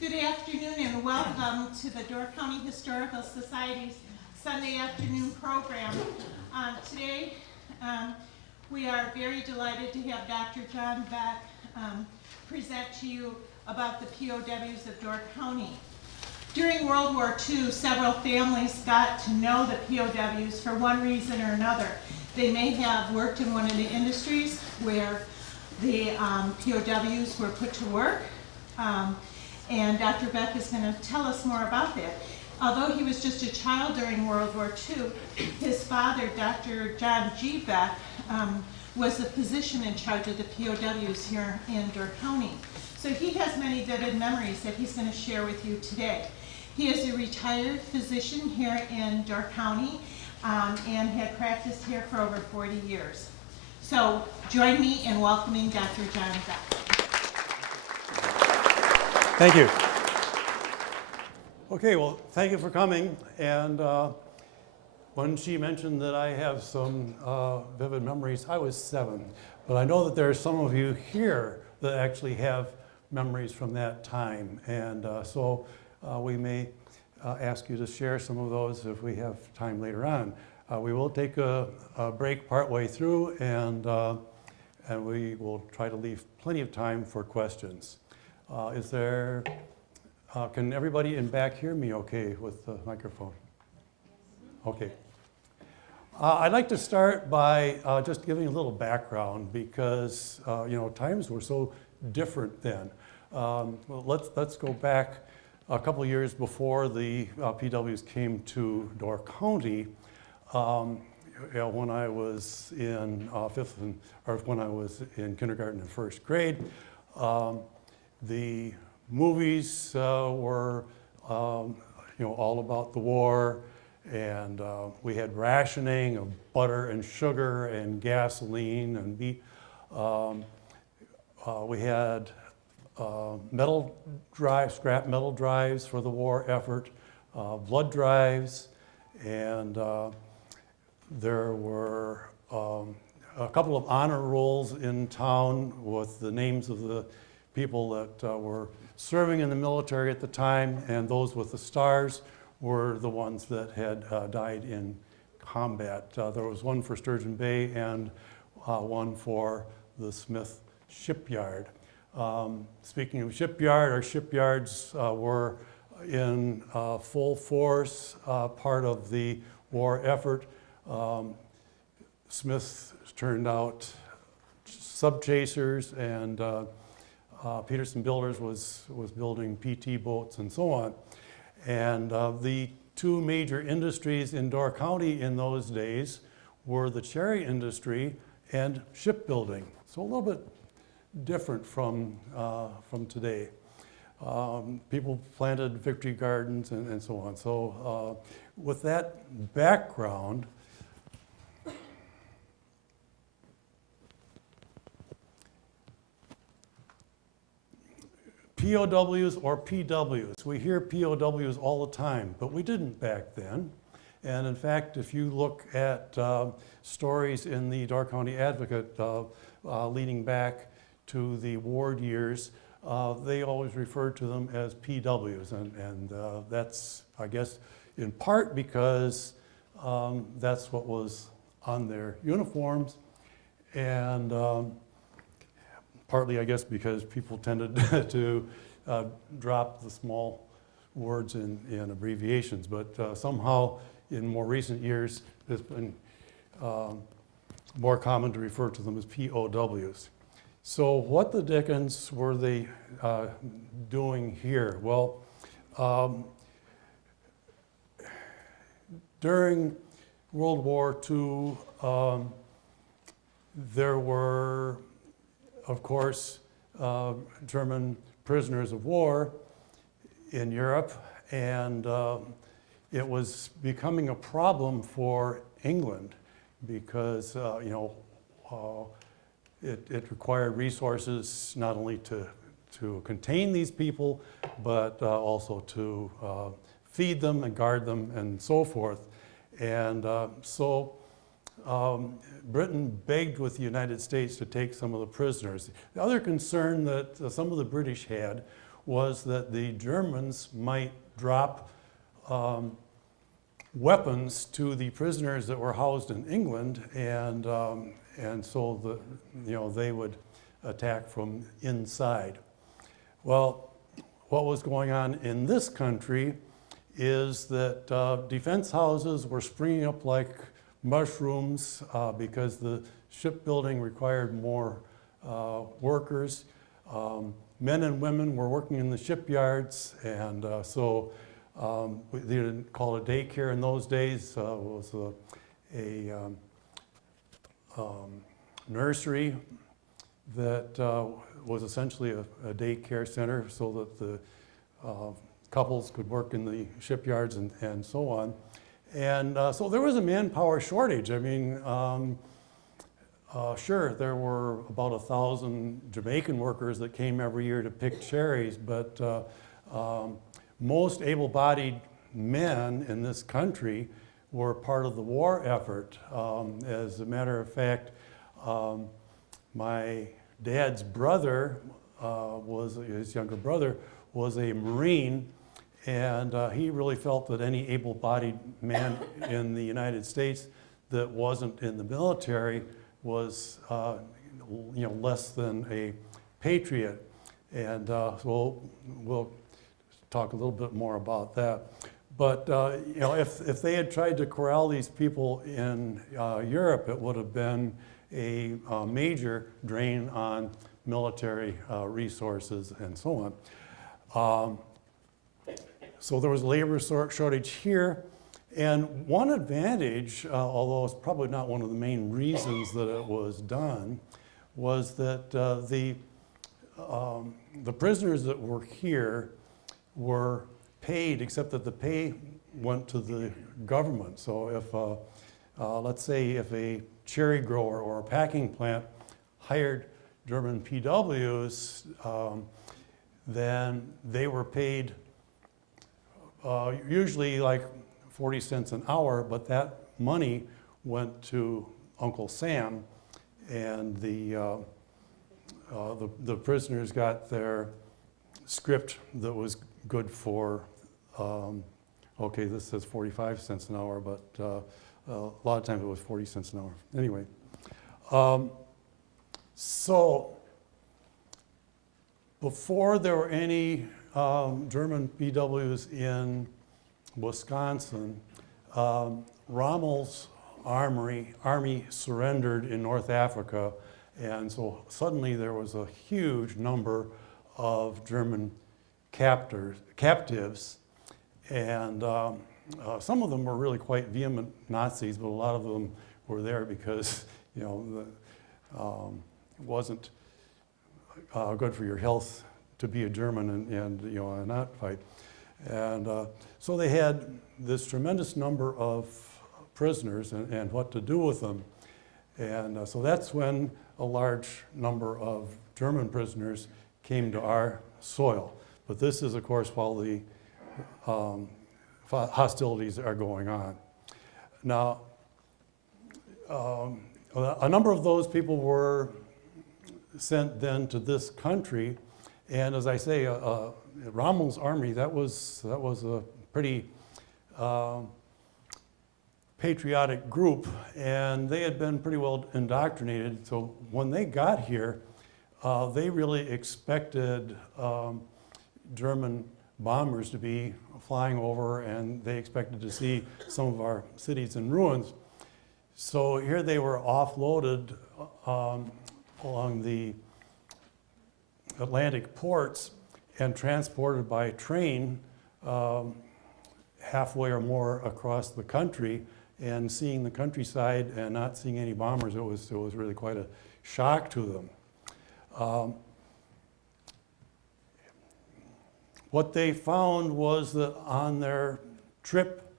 Good afternoon and welcome to the Door County Historical Society's Sunday afternoon program. Today we are very delighted to have Dr. John Beck present to you about the POWs of Door County. During World War II, several families got to know the POWs for one reason or another. They may have worked in one of the industries where the POWs were put to work. And Dr. Beck is going to tell us more about that. Although he was just a child during World War II, his father, Dr. John G. Beck, was the physician in charge of the POWs here in Door County. So he has many vivid memories that he's going to share with you today. He is a retired physician here in Door County and had practiced here for over 40 years. So join me in welcoming Dr. John Beck. Thank you. Okay, well, thank you for coming. And when she mentioned that I have some vivid memories, I was 7. But I know that there are some of you here that actually have memories from that time. And so we may ask you to share some of those if we have time later on. We will take a break partway through, and we will try to leave plenty of time for questions. Can everybody in back hear me okay with the microphone? Okay. I'd like to start by just giving a little background because, times were so different then. Well, let's go back a couple of years before the PWs came to Door County. When I was in when I was in kindergarten and first grade, the movies were, all about the war, and we had rationing of butter and sugar and gasoline and meat. We had metal drives, scrap metal drives for the war effort, blood drives, and there were a couple of honor rolls in town with the names of the people that were serving in the military at the time, and those with the stars were the ones that had died in combat. There was one for Sturgeon Bay and one for the Smith shipyard. Speaking of shipyard, our shipyards were in full force, part of the war effort. Smith turned out sub-chasers, and Peterson Builders was building PT boats and so on. And the two major industries in Door County in those days were the cherry industry and shipbuilding. So a little bit different from today. People planted victory gardens and so on. So with that background, POWs or PWs. We hear POWs all the time, but we didn't back then. And in fact, if you look at stories in the Door County Advocate leading back to the Ward years, they always referred to them as PWs. And that's, I guess, in part because that's what was on their uniforms. And partly, I guess, because people tended to drop the small words in abbreviations. But somehow, in more recent years, it's been more common to refer to them as POWs. So what the dickens were they doing here? Well, during World War II, there were, of course, German prisoners of war in Europe, and it was becoming a problem for England because, it required resources not only to contain these people, but also to feed them and guard them and so forth. And so Britain begged with the United States to take some of the prisoners. The other concern that some of the British had was that the Germans might drop weapons to the prisoners that were housed in England, and so they would attack from inside. Well, what was going on in this country is that defense houses were springing up like mushrooms because the shipbuilding required more workers. Men and women were working in the shipyards, and so they didn't call it daycare in those days. It was a nursery that was essentially a daycare center so that the couples could work in the shipyards and so on. And so there was a manpower shortage. I mean, sure, there were about 1,000 Jamaican workers that came every year to pick cherries, but most able-bodied men in this country were part of the war effort. As a matter of fact, my dad's brother his younger brother was a Marine, and he really felt that any able-bodied man in the United States that wasn't in the military was less than a patriot. And so we'll talk a little bit more about that. But if they had tried to corral these people in Europe, it would have been a major drain on military resources and so on. So there was a labor shortage here. And one advantage, although it's probably not one of the main reasons that it was done, was that the prisoners that were here were paid, except that the pay went to the government. So if, let's say, if a cherry grower or a packing plant hired German POWs, then they were paid usually like 40 cents an hour, but that money went to Uncle Sam, and the prisoners got their script that was good for, okay, this says 45 cents an hour, but a lot of times it was 40 cents an hour. Anyway, so before there were any German POWs in Wisconsin, Rommels Army surrendered in North Africa, and so suddenly there was a huge number of German captives, and some of them were really quite vehement Nazis, but a lot of them were there because it wasn't good for your health to be a German and not fight. And so they had this tremendous number of prisoners and what to do with them. And so that's when a large number of German prisoners came to our soil. But this is, of course, while the hostilities are going on. Now, a number of those people were sent then to this country, and as I say, Rommels Army, that was a pretty patriotic group, and they had been pretty well indoctrinated. So when they got here, they really expected German bombers to be flying over, and they expected to see some of our cities in ruins. So here they were offloaded along the Atlantic ports and transported by train halfway or more across the country, and seeing the countryside and not seeing any bombers, it was really quite a shock to them. What they found was that on their trip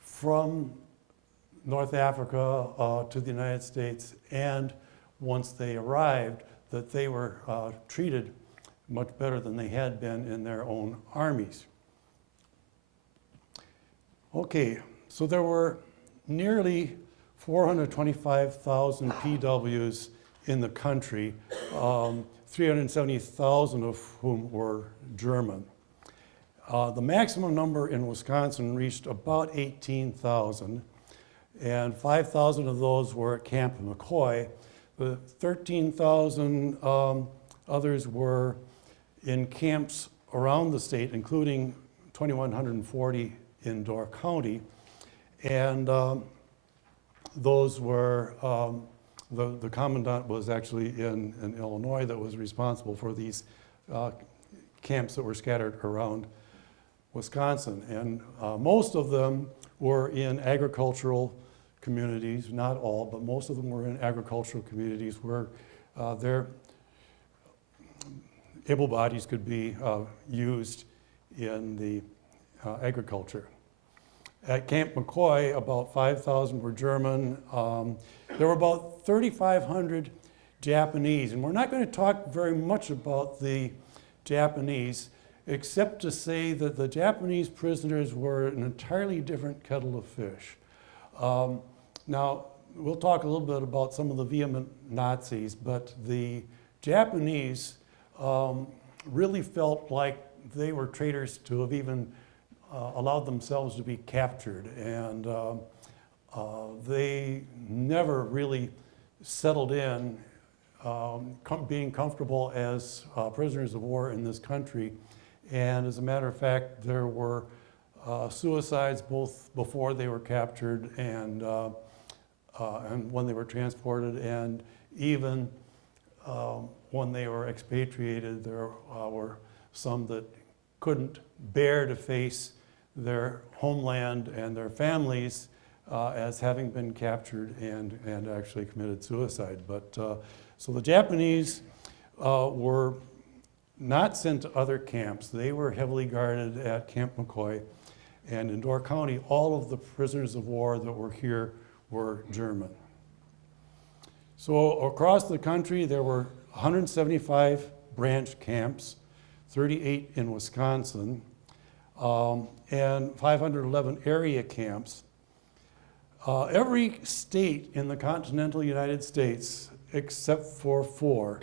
from North Africa to the United States, and once they arrived, that they were treated much better than they had been in their own armies. Okay, so there were nearly 425,000 PWs in the country, 370,000 of whom were German. The maximum number in Wisconsin reached about 18,000, and 5,000 of those were at Camp McCoy. The 13,000 others were in camps around the state, including 2,140 in Door County, and those were, the commandant was actually in Illinois that was responsible for these camps that were scattered around Wisconsin. And most of them were in agricultural communities, not all, but most of them were in agricultural communities where their able bodies could be used in the agriculture. At Camp McCoy, about 5,000 were German. There were about 3,500 Japanese, and we're not going to talk very much about the Japanese, except to say that the Japanese prisoners were an entirely different kettle of fish. Now, we'll talk a little bit about some of the vehement Nazis, but the Japanese really felt like they were traitors to have even allowed themselves to be captured, and they never really settled in being comfortable as prisoners of war in this country. And as a matter of fact, there were suicides both before they were captured and when they were transported, and even when they were expatriated, there were some that couldn't bear to face their homeland and their families as having been captured and actually committed suicide. But so the Japanese were not sent to other camps. They were heavily guarded at Camp McCoy, and in Door County, all of the prisoners of war that were here were German. So across the country, there were 175 branch camps, 38 in Wisconsin, and 511 area camps. Every state in the continental United States, except for 4,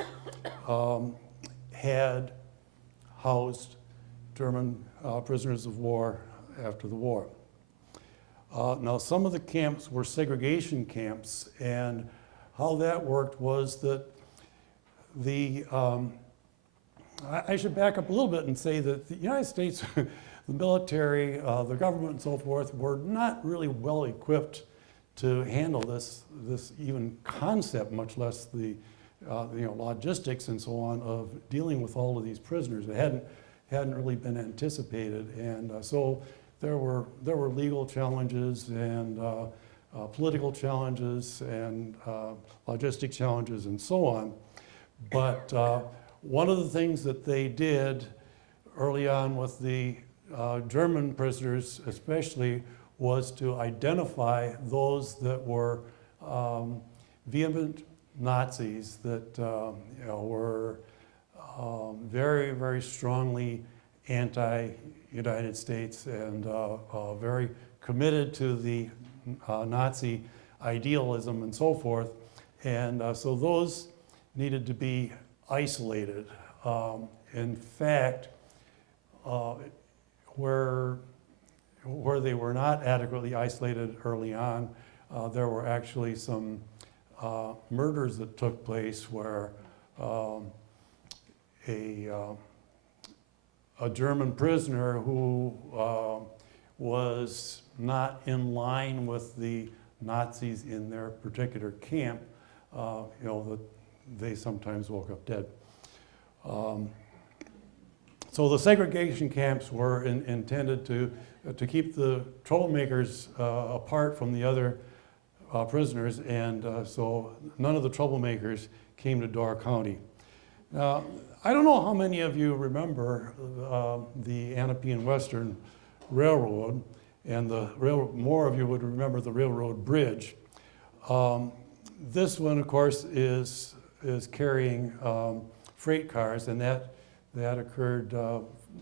had housed German prisoners of war after the war. Now, some of the camps were segregation camps, and how that worked was that I should back up a little bit and say that the United States, the military, the government and so forth, were not really well equipped to handle this even concept, much less the logistics and so on of dealing with all of these prisoners. It hadn't really been anticipated, and so there were legal challenges and political challenges and logistic challenges and so on. But one of the things that they did early on with the German prisoners especially was to identify those that were vehement Nazis that were very, very strongly anti-United States and very committed to the Nazi idealism and so forth. And so those needed to be isolated. In fact, where they were not adequately isolated early on, there were actually some murders that took place where a German prisoner who was not in line with the Nazis in their particular camp, that they sometimes woke up dead. So the segregation camps were intended to keep the troublemakers apart from the other prisoners, and so none of the troublemakers came to Door County. Now, I don't know how many of you remember the Anapian Western Railroad, and more of you would remember the railroad bridge. This one, of course, is carrying freight cars, and that occurred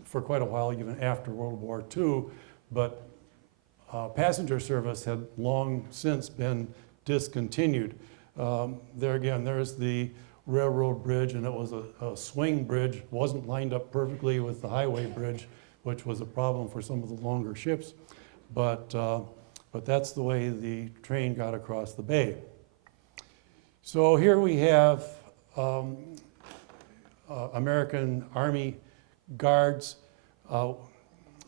for quite a while, even after World War II, but passenger service had long since been discontinued. There again, there's the railroad bridge, and it was a swing bridge. It wasn't lined up perfectly with the highway bridge, which was a problem for some of the longer ships. But that's the way the train got across the bay. So here we have American Army guards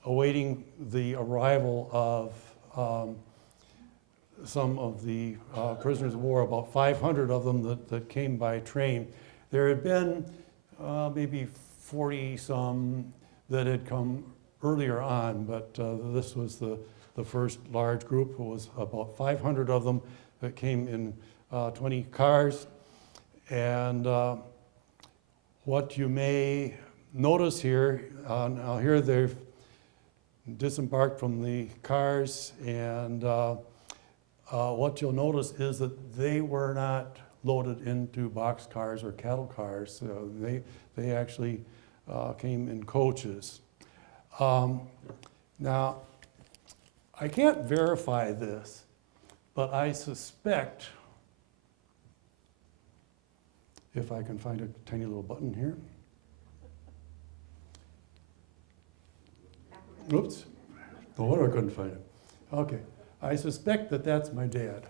awaiting the arrival of some of the prisoners of war, about 500 of them that came by train. There had been maybe 40 some that had come earlier on, but this was the first large group. It was about 500 of them that came in 20 cars. And what you may notice here, now here they've disembarked from the cars, and what you'll notice is that they were not loaded into box cars or cattle cars. They actually came in coaches. Now, I can't verify this, but I suspect, if I can find a tiny little button here. Oops, no wonder I couldn't find it. Okay, I suspect that that's my dad.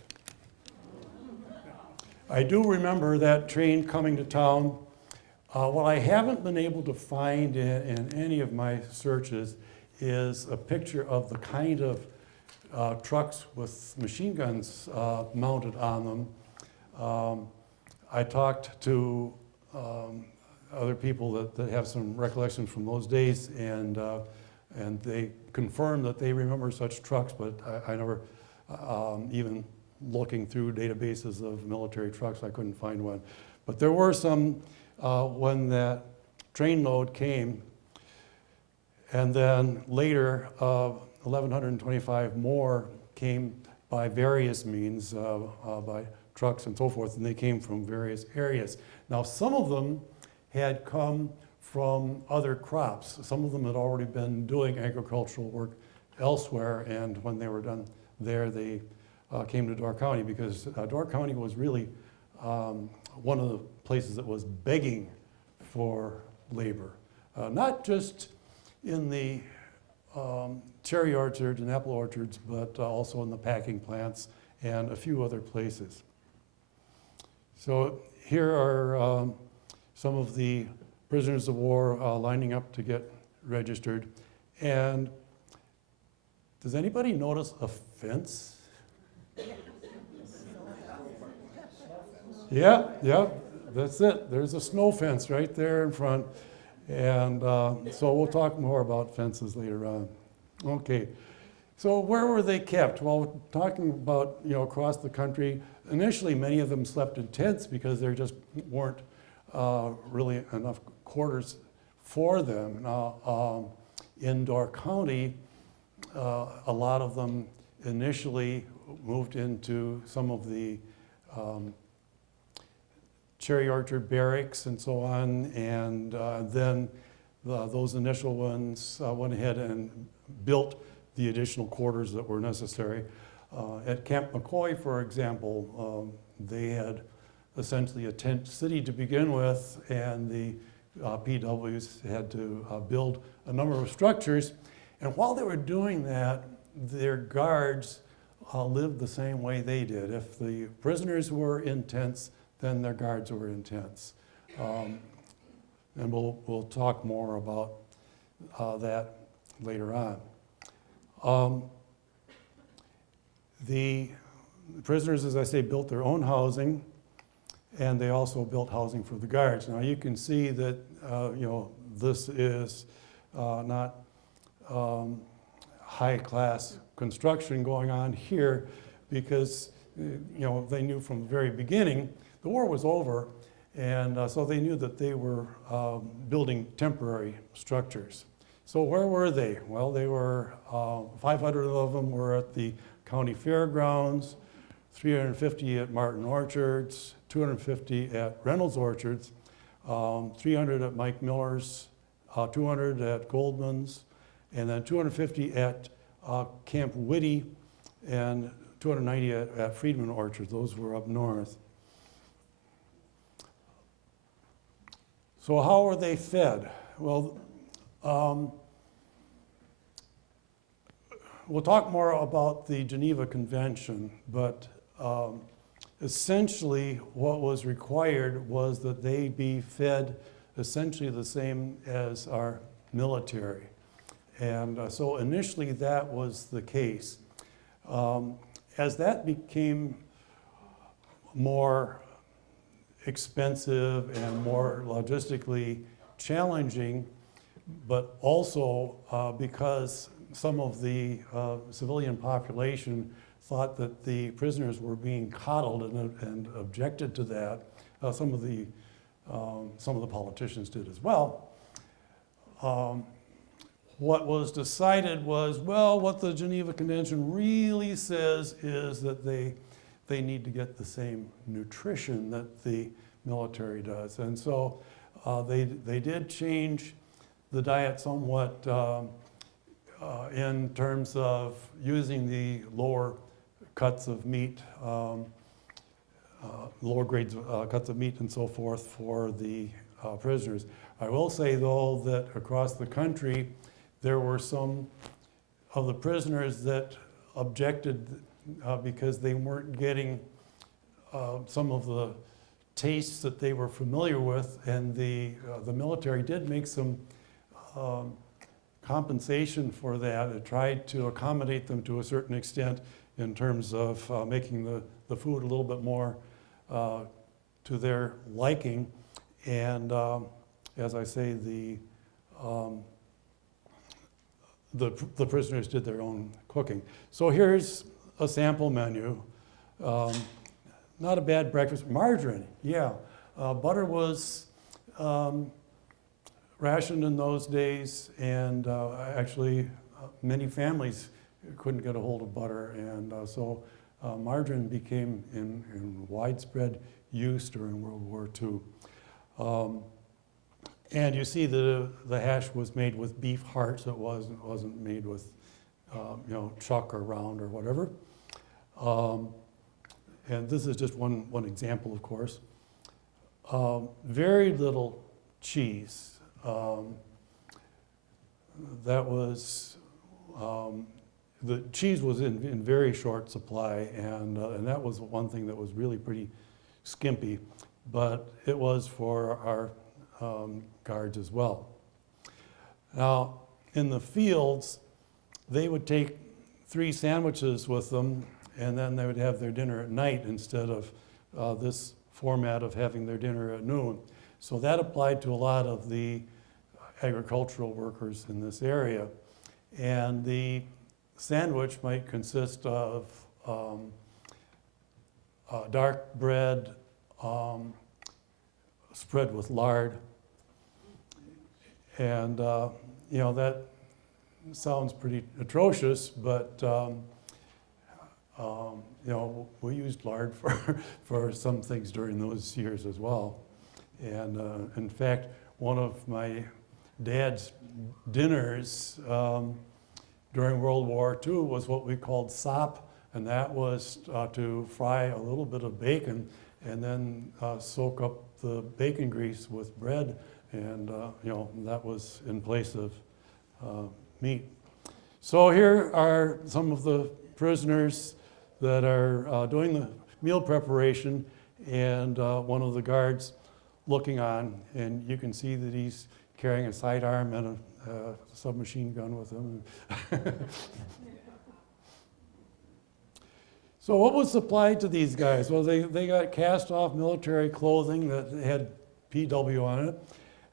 I do remember that train coming to town. What I haven't been able to find in any of my searches is a picture of the kind of trucks with machine guns mounted on them. I talked to other people that have some recollections from those days, and they confirmed that they remember such trucks, but I never, even looking through databases of military trucks, I couldn't find one. But there were some when that train load came, and then later 1,125 more came by various means, by trucks and so forth, and they came from various areas. Now, some of them had come from other crops. Some of them had already been doing agricultural work elsewhere, and when they were done there, they came to Door County, because Door County was really one of the places that was begging for labor. Not just in the cherry orchards and apple orchards, but also in the packing plants and a few other places. So here are some of the prisoners of war lining up to get registered. And does anybody notice a fence? Yeah, that's it. There's a snow fence right there in front. And so we'll talk more about fences later on. Okay, so where were they kept? Well, talking about, across the country, initially many of them slept in tents because there just weren't really enough quarters for them. Now, in Door County, a lot of them initially moved into some of the cherry orchard barracks and so on, and then those initial ones went ahead and built the additional quarters that were necessary. At Camp McCoy, for example, they had essentially a tent city to begin with, and the POWs had to build a number of structures. And while they were doing that, their guards lived the same way they did. If the prisoners were in tents, then their guards were in tents. And we'll talk more about that later on. The prisoners, as I say, built their own housing, and they also built housing for the guards. Now you can see that this is not high-class construction going on here, because they knew from the very beginning the war was over, and so they knew that they were building temporary structures. So where were they? Well, they were 500 of them were at the county fairgrounds, 350 at Martin Orchards, 250 at Reynolds Orchards, 300 at Mike Miller's, 200 at Goldman's, and then 250 at Camp Whitty, and 290 at Friedman Orchard. Those were up north. So how were they fed? Well, we'll talk more about the Geneva Convention, but essentially what was required was that they be fed essentially the same as our military. And so initially that was the case. As that became more expensive and more logistically challenging, but also because some of the civilian population thought that the prisoners were being coddled and objected to that. Some of the politicians did as well. What was decided was, well, what the Geneva Convention really says is that they need to get the same nutrition that the military does. And so they did change the diet somewhat in terms of using the lower cuts of meat, lower grades cuts of meat and so forth for the prisoners. I will say though that across the country there were some of the prisoners that objected because they weren't getting some of the tastes that they were familiar with, and the military did make some compensation for that. It tried to accommodate them to a certain extent in terms of making the food a little bit more to their liking. And as I say, the prisoners did their own cooking. So here's a sample menu. Not a bad breakfast. Margarine, yeah. Butter was rationed in those days, and actually many families couldn't get a hold of butter, and so margarine became in widespread use during World War II. And you see the hash was made with beef hearts. It wasn't made with chuck or round or whatever. And this is just one example, of course. Very little cheese. That was, the cheese was in very short supply, and that was one thing that was really pretty skimpy, but it was for our guards as well. Now, in the fields, they would take 3 sandwiches with them, and then they would have their dinner at night instead of this format of having their dinner at noon. So that applied to a lot of the agricultural workers in this area. And the sandwich might consist of dark bread spread with lard. And that sounds pretty atrocious, but we used lard for some things during those years as well. And in fact, one of my dad's dinners during World War II was what we called sop, and that was to fry a little bit of bacon and then soak up the bacon grease with bread, and that was in place of meat. So here are some of the prisoners that are doing the meal preparation, and one of the guards looking on, and you can see that he's carrying a sidearm and a submachine gun with him. So what was supplied to these guys? Well, they got cast-off military clothing that had PW on it,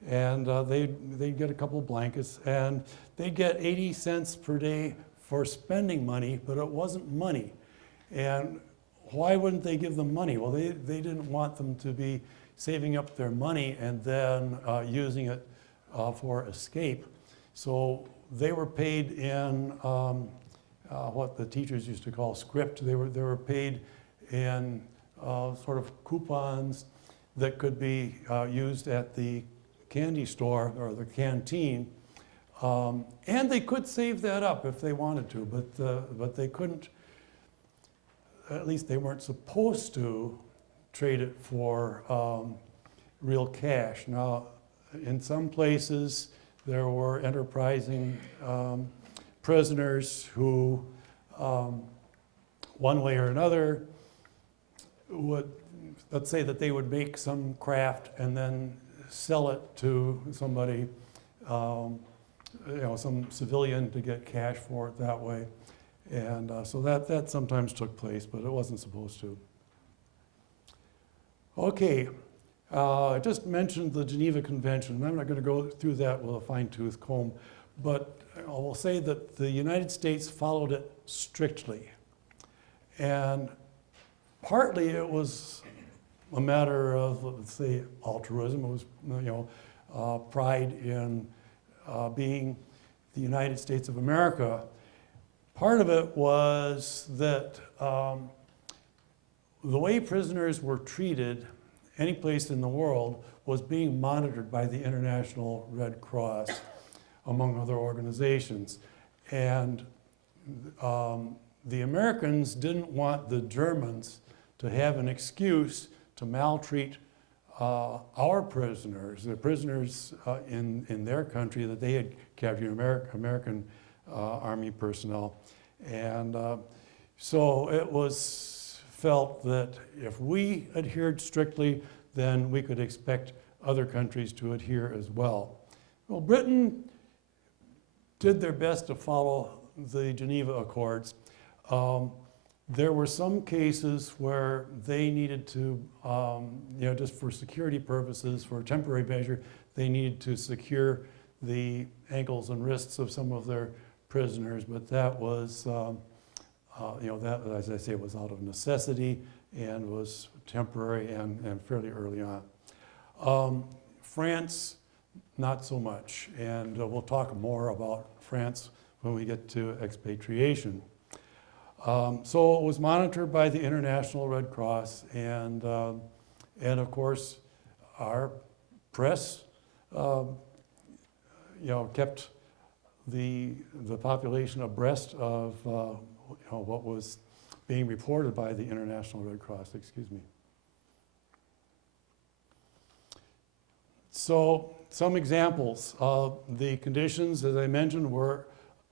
and they'd get a couple blankets, and they'd get 80 cents per day for spending money, but it wasn't money. And why wouldn't they give them money? Well, they didn't want them to be saving up their money and then using it for escape. So they were paid in what the teachers used to call script. They were paid in sort of coupons that could be used at the candy store or the canteen. And they could save that up if they wanted to, but they couldn't, at least they weren't supposed to trade it for real cash. Now, in some places, there were enterprising prisoners who, one way or another, would, let's say that they would make some craft and then sell it to somebody, some civilian to get cash for it that way. And so that sometimes took place, but it wasn't supposed to. Okay, I just mentioned the Geneva Convention, and I'm not going to go through that with a fine-tooth comb, but I will say that the United States followed it strictly. And partly it was a matter of, let's say, altruism. It was, pride in being the United States of America. Part of it was that the way prisoners were treated any place in the world was being monitored by the International Red Cross, among other organizations. And the Americans didn't want the Germans to have an excuse to maltreat our prisoners, the prisoners in their country that they had captured, American Army personnel. And so it was felt that if we adhered strictly, then we could expect other countries to adhere as well. Well, Britain did their best to follow the Geneva Accords. There were some cases where they needed to, just for security purposes, for a temporary measure, they needed to secure the ankles and wrists of some of their prisoners, but that was, that, as I say, was out of necessity and was temporary and fairly early on. France, not so much, and we'll talk more about France when we get to expatriation. So it was monitored by the International Red Cross, and of course, our press, kept the population abreast of what was being reported by the International Red Cross. Excuse me. So some examples of the conditions, as I mentioned, were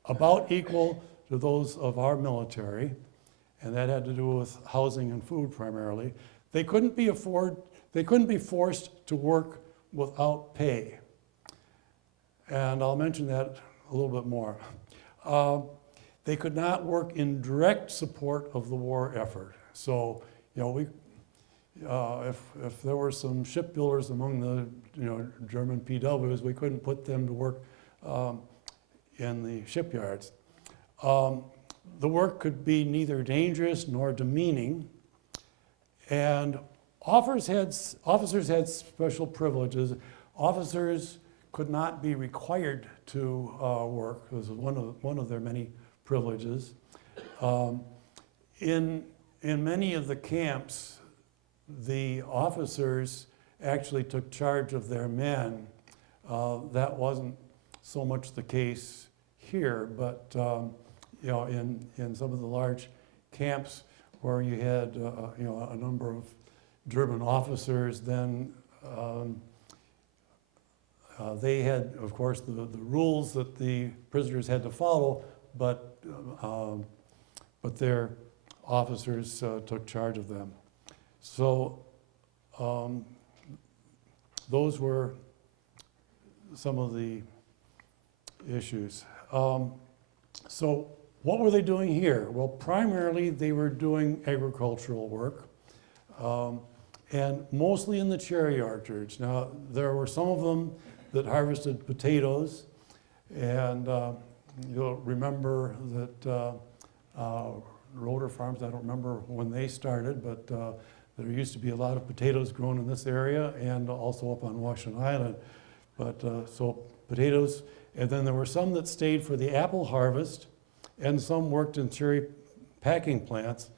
about equal to those of our military, and that had to do with housing and food primarily. They couldn't be forced to work without pay. And I'll mention that a little bit more. They could not work in direct support of the war effort. So, if there were some shipbuilders among the German POWs, we couldn't put them to work in the shipyards. The work could be neither dangerous nor demeaning, and officers had special privileges. Officers could not be required to work. This was one of their many privileges. In many of the camps, the officers actually took charge of their men. That wasn't so much the case here, but in some of the large camps where you had a number of German officers, then they had, of course, the rules that the prisoners had to follow, but their officers took charge of them. So those were some of the issues. So what were they doing here? Well, primarily they were doing agricultural work, and mostly in the cherry orchards. Now, there were some of them that harvested potatoes, and you'll remember that Roeder Farms, I don't remember when they started, but there used to be a lot of potatoes grown in this area and also up on Washington Island. But so potatoes, and then there were some that stayed for the apple harvest, and some worked in cherry packing plants,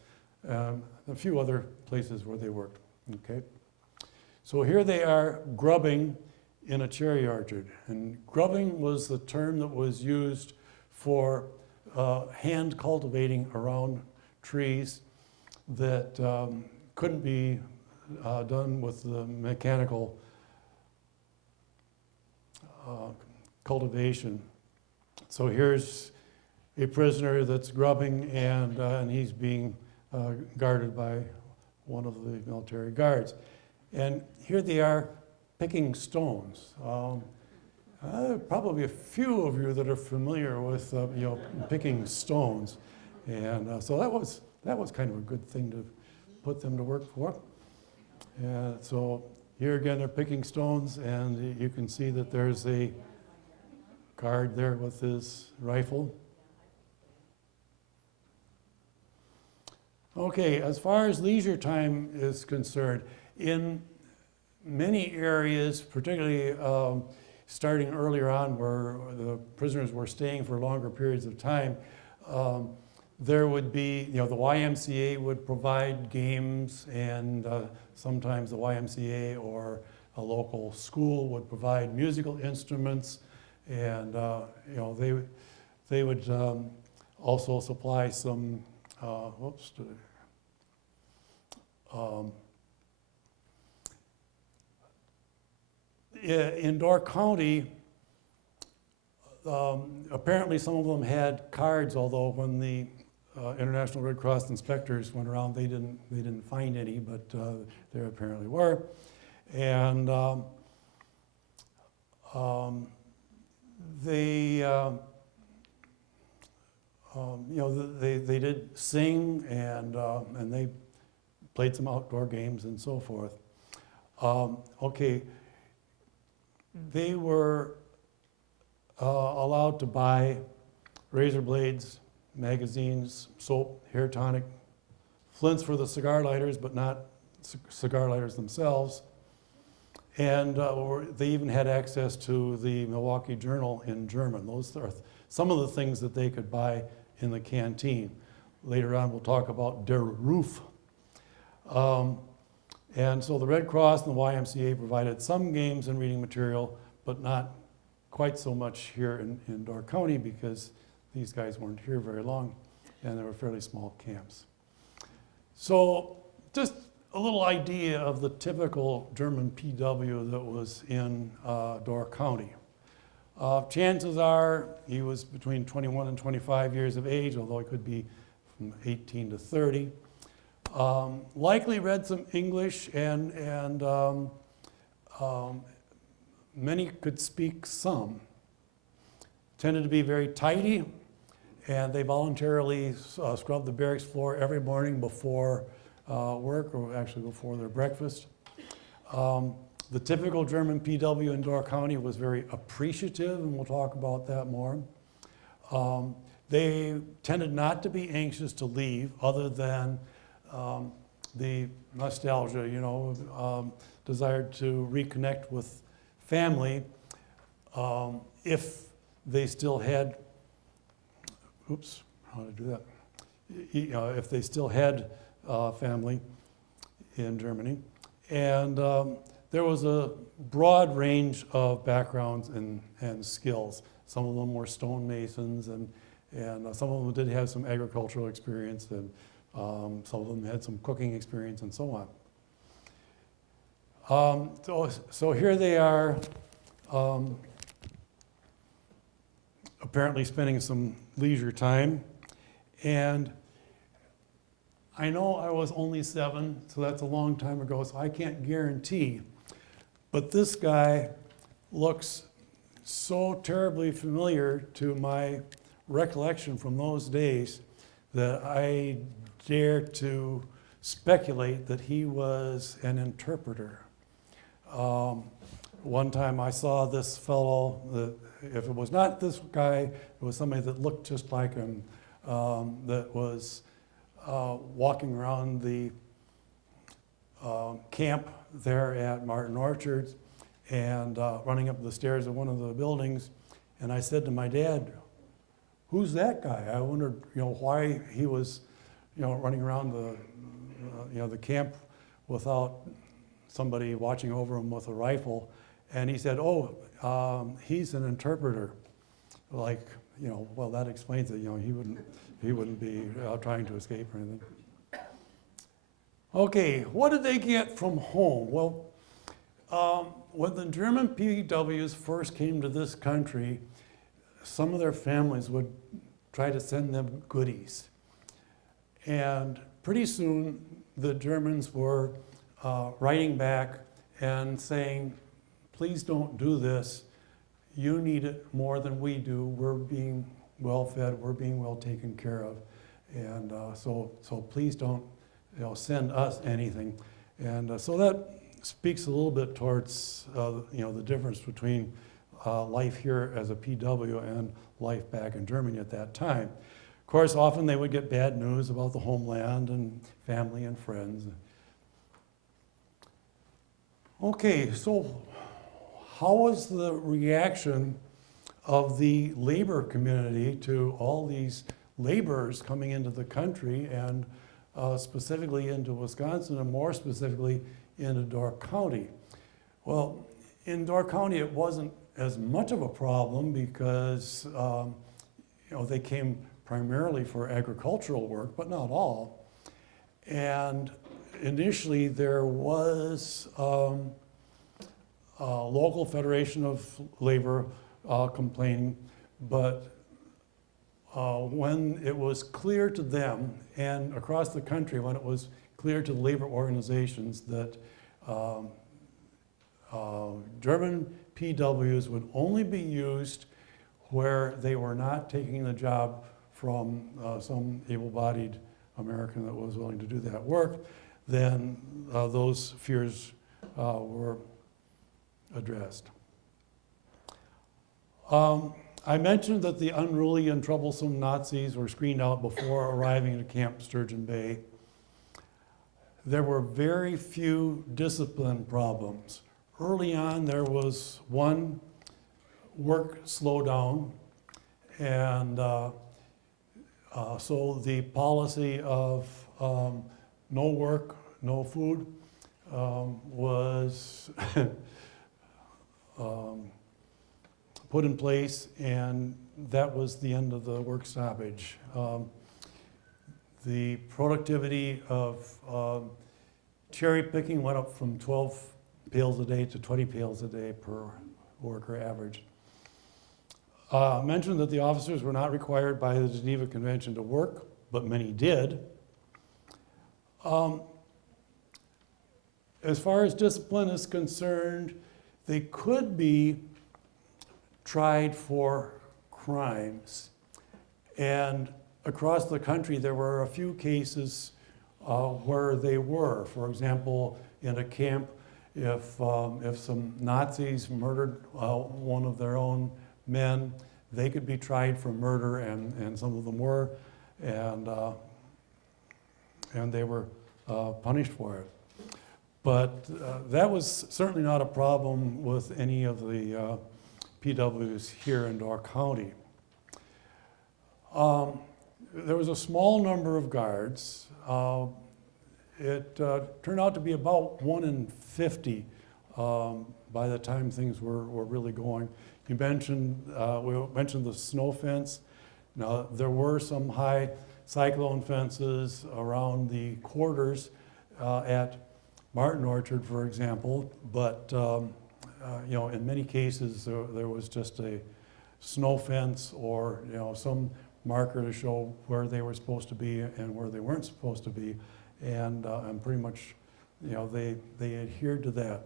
a few other places where they worked, okay? So here they are grubbing in a cherry orchard, and grubbing was the term that was used for hand cultivating around trees that couldn't be done with the mechanical cultivation. So here's a prisoner that's grubbing, and he's being guarded by one of the military guards. And here they are picking stones. Probably a few of you that are familiar with picking stones, and so that was kind of a good thing to put them to work for. And so here again they're picking stones, and you can see that there's a guard there with his rifle. Okay, as far as leisure time is concerned, in many areas, particularly starting earlier on where the prisoners were staying for longer periods of time, there would be, the YMCA would provide games, and sometimes the YMCA or a local school would provide musical instruments, and they would also supply some, in Door County, apparently some of them had cards, although when the International Red Cross inspectors went around, they didn't find any, but there apparently were. And they did sing, and they played some outdoor games and so forth. Okay, they were allowed to buy razor blades, magazines, soap, hair tonic, flints for the cigar lighters, but not cigar lighters themselves. And they even had access to the Milwaukee Journal in German. Those are some of the things that they could buy in the canteen. Later on, we'll talk about der Ruf. And so the Red Cross and the YMCA provided some games and reading material, but not quite so much here in Door County, because these guys weren't here very long, and they were fairly small camps. So just a little idea of the typical German PW that was in Door County. Chances are he was between 21 and 25 years of age, although he could be from 18 to 30. Likely read some English, and many could speak some. Tended to be very tidy, and they voluntarily scrubbed the barracks floor every morning before work, or actually before their breakfast. The typical German PW in Door County was very appreciative, and we'll talk about that more. They tended not to be anxious to leave, other than the nostalgia, desired to reconnect with family if they still had, how to do that? If they still had family in Germany. And there was a broad range of backgrounds and skills. Some of them were stonemasons, and some of them did have some agricultural experience, and some of them had some cooking experience, and so on. So here they are, apparently spending some leisure time. And I know I was only 7, so that's a long time ago, so I can't guarantee. But this guy looks so terribly familiar to my recollection from those days that I dare to speculate that he was an interpreter. One time I saw this fellow, if it was not this guy, it was somebody that looked just like him, that was walking around the camp there at Martin Orchard, and running up the stairs of one of the buildings. And I said to my dad, "Who's that guy?" I wondered, why he was, running around the camp without somebody watching over him with a rifle. And he said, "Oh, he's an interpreter." Like, well, that explains it. He wouldn't be trying to escape or anything. Okay, what did they get from home? Well, when the German POWs first came to this country, some of their families would try to send them goodies. And pretty soon, the Germans were writing back and saying, please don't do this. You need it more than we do. We're being well fed, we're being well taken care of. And so please don't send us anything. And so that speaks a little bit towards the difference between life here as a PW and life back in Germany at that time. Of course, often they would get bad news about the homeland and family and friends. Okay, so how was the reaction of the labor community to all these laborers coming into the country, and specifically into Wisconsin, and more specifically into Door County? Well, in Door County it wasn't as much of a problem because they came primarily for agricultural work, but not all. And initially there was a local federation of labor complaining, but when it was clear to them, and across the country, when it was clear to the labor organizations that German PWs would only be used where they were not taking the job from some able-bodied American that was willing to do that work, then those fears were addressed. I mentioned that the unruly and troublesome Nazis were screened out before arriving at Camp Sturgeon Bay. There were very few discipline problems. Early on, there was one work slowdown, and so the policy of no work, no food was put in place, and that was the end of the work stoppage. The productivity of cherry picking went up from 12 pails a day to 20 pails a day per worker average. Mentioned that the officers were not required by the Geneva Convention to work, but many did. As far as discipline is concerned, they could be tried for crimes. And across the country, there were a few cases where they were. For example, in a camp, if some Nazis murdered one of their own men, they could be tried for murder, and some of them were, and they were punished for it. But that was certainly not a problem with any of the PWs here in Door County. There was a small number of guards. It turned out to be about 1 in 50 by the time things were really going. You mentioned, we mentioned the snow fence. Now, there were some high cyclone fences around the quarters at Martin Orchard, for example, but in many cases there was just a snow fence or some marker to show where they were supposed to be and where they weren't supposed to be, and pretty much they adhered to that.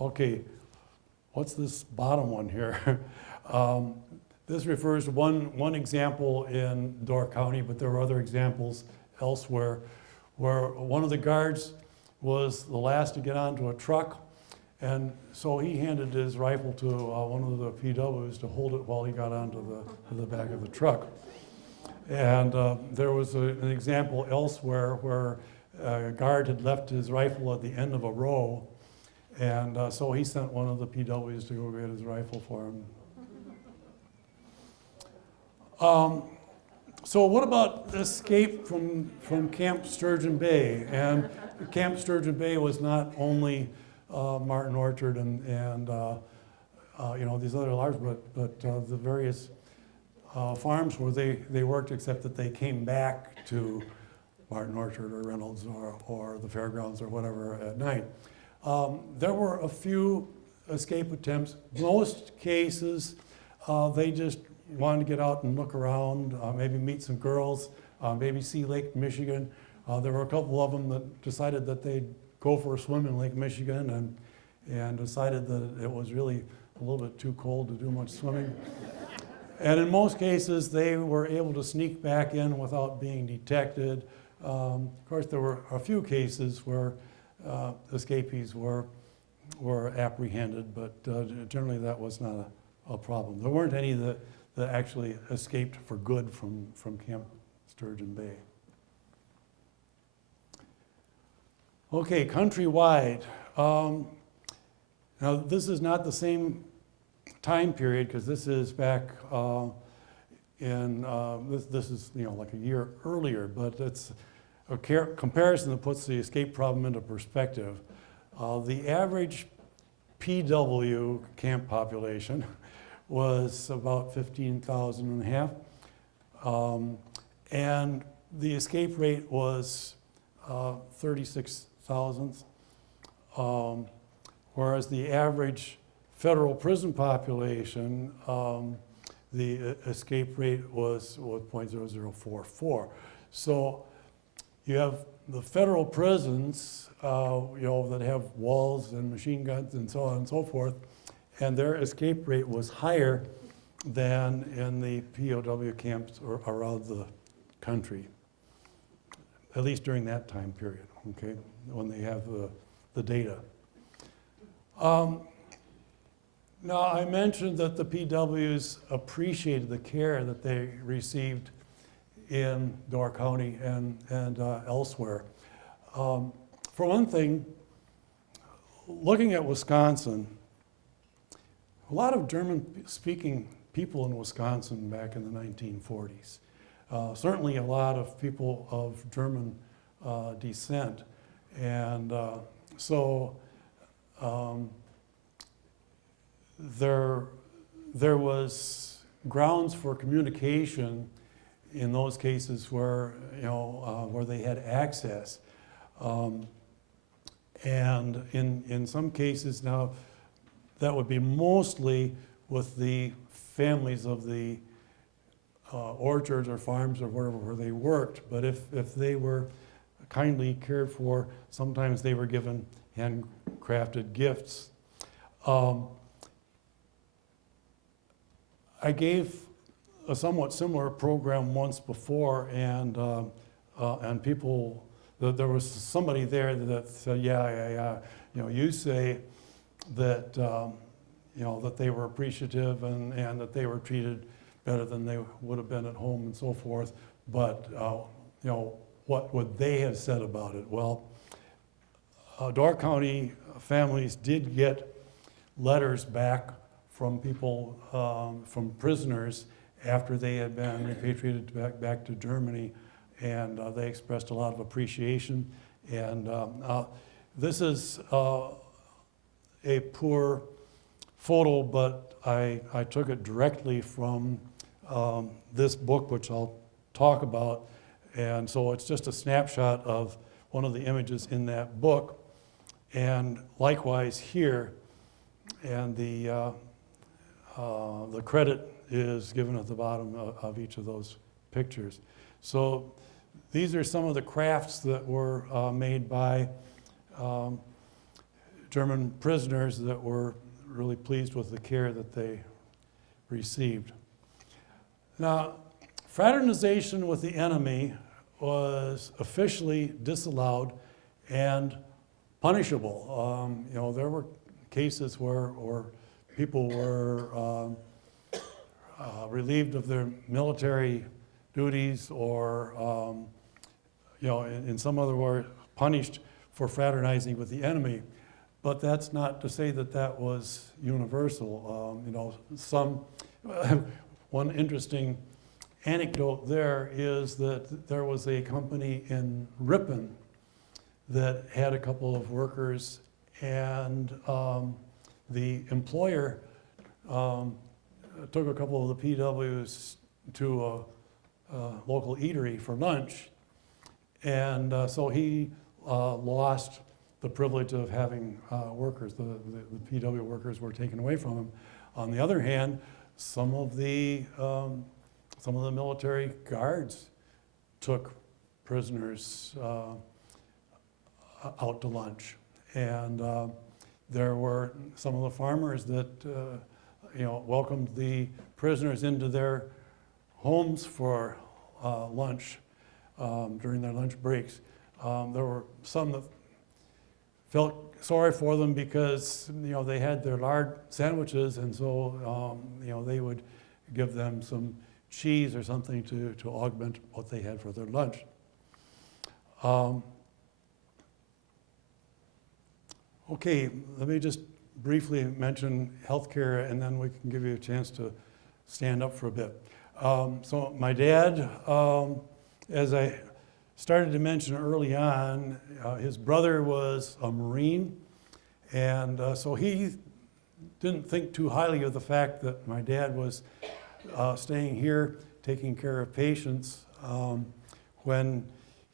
Okay, what's this bottom one here? This refers to one example in Door County, but there were other examples elsewhere where one of the guards was the last to get onto a truck, and so he handed his rifle to one of the PWs to hold it while he got onto the back of the truck. And there was an example elsewhere where a guard had left his rifle at the end of a row, and so he sent one of the PWs to go get his rifle for him. So what about escape from Camp Sturgeon Bay? And Camp Sturgeon Bay was not only Martin Orchard and these other large, but the various farms where they worked, except that they came back to Martin Orchard or Reynolds or the fairgrounds or whatever at night. There were a few escape attempts. Most cases, they just wanted to get out and look around, maybe meet some girls, maybe see Lake Michigan. There were a couple of them that decided that they'd go for a swim in Lake Michigan and decided that it was really a little bit too cold to do much swimming. And in most cases, they were able to sneak back in without being detected. Of course, there were a few cases where escapees were apprehended, but generally that was not a problem. There weren't any that actually escaped for good from Camp Sturgeon Bay. Okay, countrywide. Now this is not the same time period because this is back this is like a year earlier, but it's a comparison that puts the escape problem into perspective. The average PW camp population was about 15,000 and a half, and the escape rate was 36,000, whereas the average federal prison population, the escape rate was 0.0044. So you have the federal prisons, that have walls and machine guns and so on and so forth, and their escape rate was higher than in the POW camps around the country, at least during that time period, okay, when they have the data. Now, I mentioned that the PWs appreciated the care that they received in Door County and elsewhere. For one thing, looking at Wisconsin, a lot of German-speaking people in Wisconsin back in the 1940s. Certainly a lot of people of German descent. And so there was grounds for communication in those cases where where they had access, and in some cases now that would be mostly with the families of the orchards or farms or wherever where they worked. But if they were kindly cared for, sometimes they were given handcrafted gifts. I gave a somewhat similar program once before, and people, there was somebody there that said, yeah, you say that that they were appreciative and that they were treated better than they would have been at home and so forth, but what would they have said about it? Well, Door County families did get letters back from people, from prisoners, after they had been repatriated back to Germany, and they expressed a lot of appreciation. And this is a poor photo, but I took it directly from this book, which I'll talk about. And so it's just a snapshot of one of the images in that book. And likewise here, and the credit is given at the bottom of each of those pictures. So these are some of the crafts that were made by German prisoners that were really pleased with the care that they received. Now, fraternization with the enemy was officially disallowed and punishable. There were cases where people were relieved of their military duties, or in some other way punished for fraternizing with the enemy. But that's not to say that that was universal. One interesting anecdote there is that there was a company in Ripon that had a couple of workers, and the employer took a couple of the PWs to a local eatery for lunch, and so he lost the privilege of having workers. The PW workers were taken away from them. On the other hand, some of the military guards took prisoners out to lunch, and there were some of the farmers that welcomed the prisoners into their homes for lunch during their lunch breaks. There were some that felt sorry for them because they had their lard sandwiches, and so they would give them some cheese or something to augment what they had for their lunch. Okay, let me just briefly mention healthcare, and then we can give you a chance to stand up for a bit. So my dad, as I started to mention early on, his brother was a Marine, and so he didn't think too highly of the fact that my dad was staying here taking care of patients when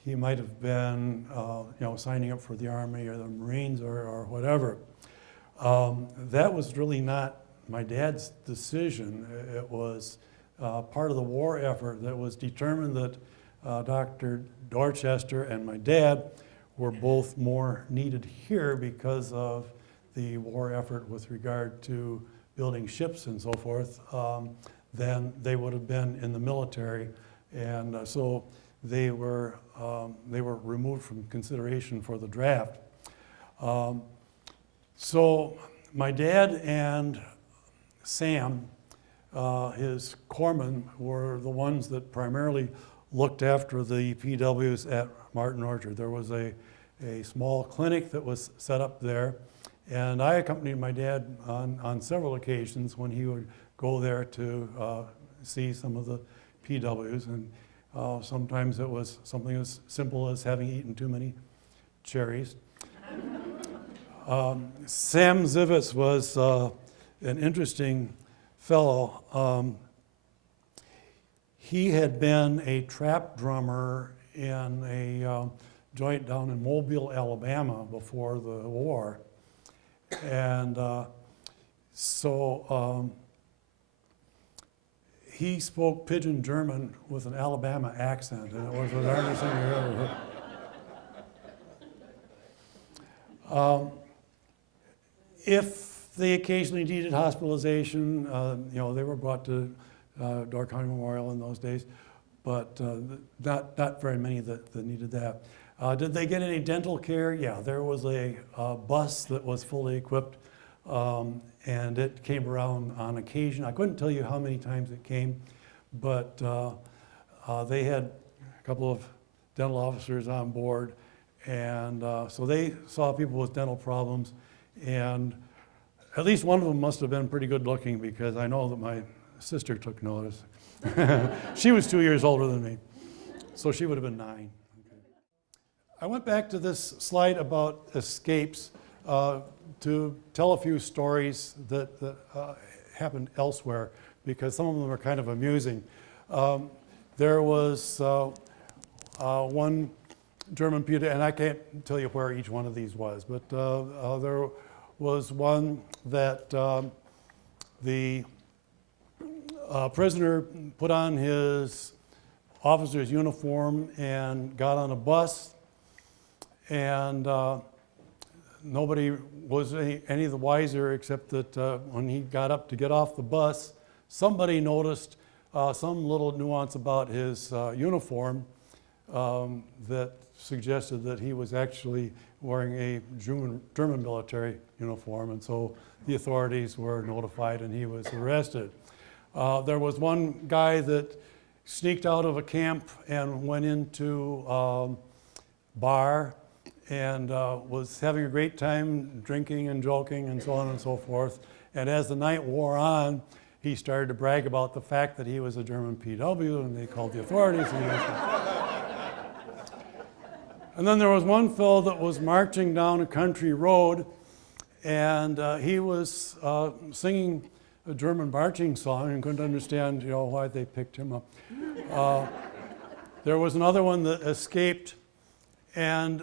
he might have been signing up for the Army or the Marines or whatever. That was really not my dad's decision. It was part of the war effort that was determined that Dr. Dorchester and my dad were both more needed here because of the war effort with regard to building ships and so forth than they would have been in the military. And so they were removed from consideration for the draft. So my dad and Sam, his corpsman, were the ones that primarily looked after the PWs at Martin Orchard. There was a small clinic that was set up there, and I accompanied my dad on several occasions when he would go there to see some of the PWs, and sometimes it was something as simple as having eaten too many cherries. Sam Zivitz was an interesting fellow. He had been a trap drummer in a joint down in Mobile, Alabama before the war. And so he spoke pidgin German with an Alabama accent, and it was the darndest thing you ever heard. If they occasionally needed hospitalization, they were brought to Door County Memorial in those days, but not very many that needed that. Did they get any dental care? Yeah, there was a bus that was fully equipped, and it came around on occasion. I couldn't tell you how many times it came, but they had a couple of dental officers on board, and so they saw people with dental problems, and at least one of them must have been pretty good looking, because I know that my sister took notice. She was 2 years older than me, so she would have been 9. Okay. I went back to this slide about escapes to tell a few stories that happened elsewhere, because some of them are kind of amusing. There was one German POW, and I can't tell you where each one of these was, but there was one that the prisoner put on his officer's uniform and got on a bus, and nobody was any the wiser, except that when he got up to get off the bus, somebody noticed some little nuance about his uniform that suggested that he was actually wearing a German military uniform, and so the authorities were notified and he was arrested. There was one guy that sneaked out of a camp and went into a bar and was having a great time drinking and joking and so on and so forth. And as the night wore on, he started to brag about the fact that he was a German PW, and they called the authorities. And then there was one fellow that was marching down a country road, and he was singing a German marching song and couldn't understand, why they picked him up. There was another one that escaped, and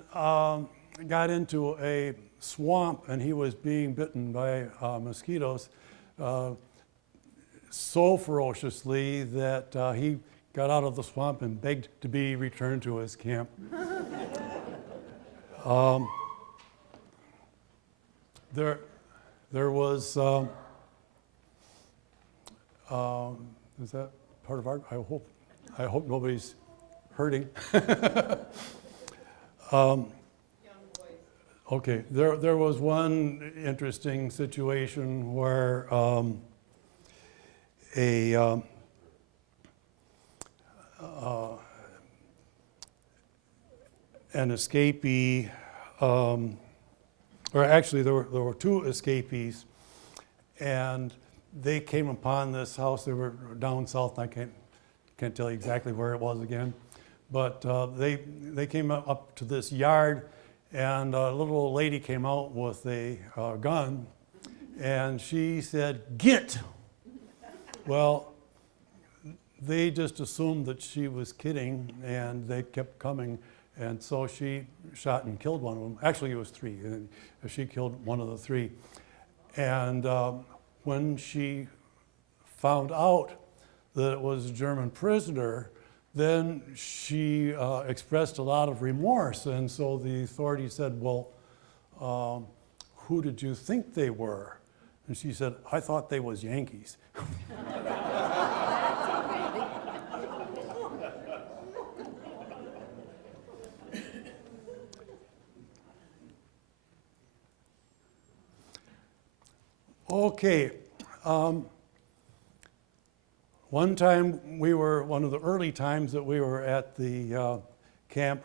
got into a swamp and he was being bitten by mosquitoes so ferociously that he got out of the swamp and begged to be returned to his camp. There was, is that part of our, I hope nobody's hurting. Okay, there was one interesting situation where an escapee, or actually there were two escapees, and they came upon this house. They were down south, and I can't tell you exactly where it was again, but they came up to this yard, and a little old lady came out with a gun, and she said, "Get!" Well, they just assumed that she was kidding, and they kept coming, and so she shot and killed one of them. Actually, it was three, and she killed one of the three. And when she found out that it was a German prisoner, then she expressed a lot of remorse, and so the authorities said, "Well, who did you think they were?" And she said, "I thought they was Yankees." Okay. One time one of the early times that we were at the camp,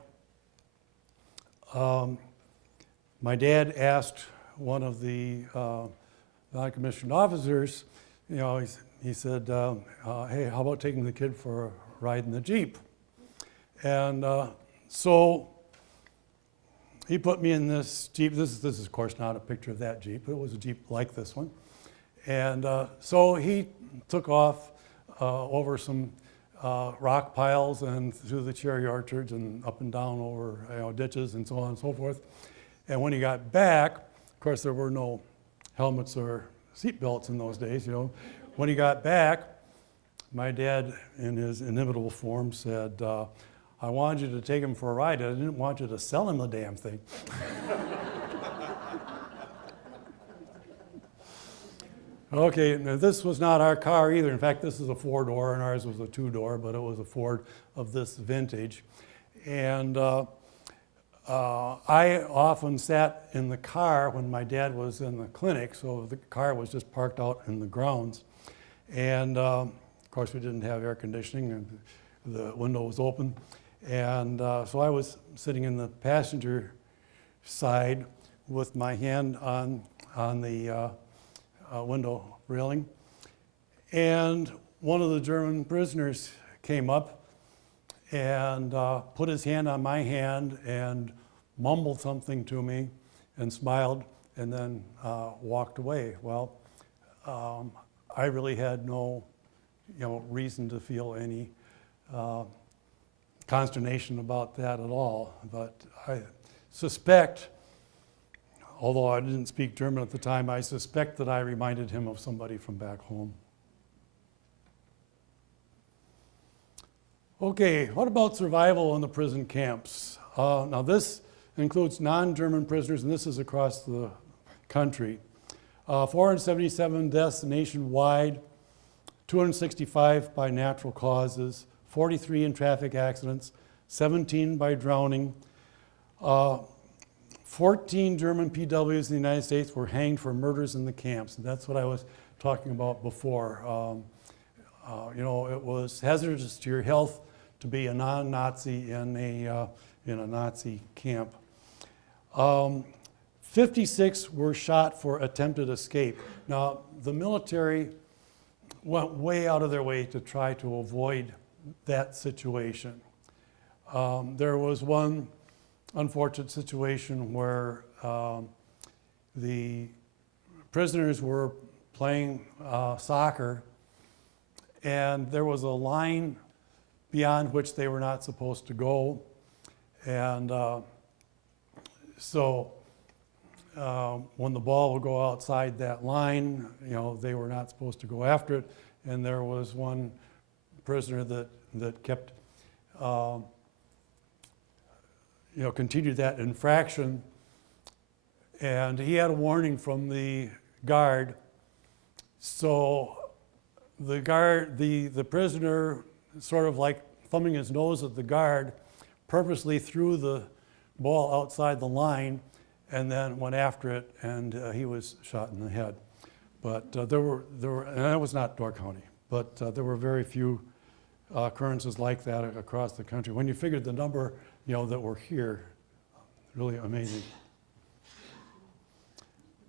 my dad asked one of the non-commissioned officers, you know, he said, "Hey, how about taking the kid for a ride in the Jeep?" And so he put me in this Jeep. This is of course not a picture of that Jeep, but it was a Jeep like this one. And so he took off over some rock piles and through the cherry orchards and up and down over ditches and so on and so forth. And when he got back, of course there were no helmets or seat belts in those days, you know. When he got back, my dad, in his inimitable form, said, "I wanted you to take him for a ride. I didn't want you to sell him the damn thing." Okay, now this was not our car either. In fact, this is a four-door, and ours was a two-door, but it was a Ford of this vintage. And I often sat in the car when my dad was in the clinic, so the car was just parked out in the grounds. And of course, we didn't have air conditioning, and the window was open. And so I was sitting in the passenger side with my hand on the window railing. And one of the German prisoners came up and put his hand on my hand and mumbled something to me and smiled and then walked away. Well, I really had no reason to feel any consternation about that at all, but I suspect, although I didn't speak German at the time, I suspect that I reminded him of somebody from back home. Okay, what about survival in the prison camps? Now this includes non-German prisoners, and this is across the country. 477 deaths nationwide, 265 by natural causes, 43 in traffic accidents, 17 by drowning. 14 German POWs in the United States were hanged for murders in the camps. And that's what I was talking about before. It was hazardous to your health to be a non-Nazi in a Nazi camp. 56 were shot for attempted escape. Now, the military went way out of their way to try to avoid that situation. There was one unfortunate situation where the prisoners were playing soccer, and there was a line beyond which they were not supposed to go, and So when the ball would go outside that line, you know, they were not supposed to go after it. And there was one prisoner that kept, you know, continued that infraction. And he had a warning from the guard. So the guard, the prisoner, sort of like thumbing his nose at the guard, purposely threw the ball outside the line and then went after it, and he was shot in the head. But there were, and that was not Door County, but there were very few occurrences like that across the country. When you figured the number, you know, that were here, really amazing.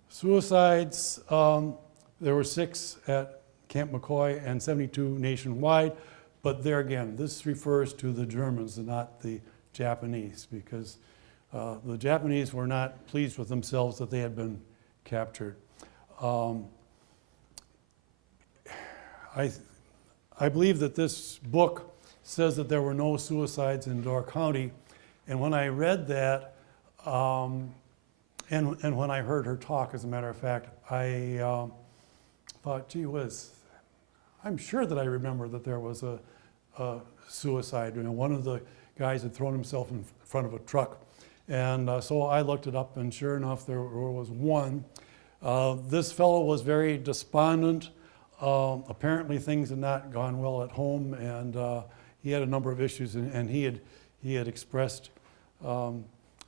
Suicides, there were 6 at Camp McCoy and 72 nationwide, but there again, this refers to the Germans and not the Japanese, because the Japanese were not pleased with themselves that they had been captured. I believe that this book says that there were no suicides in Door County, and when I read that, and when I heard her talk, as a matter of fact, I thought, gee whiz, I'm sure that I remember that there was a suicide. You know, one of the guys had thrown himself in front of a truck. And so I looked it up, and sure enough, there was one. This fellow was very despondent. Apparently things had not gone well at home, and he had a number of issues, and he had expressed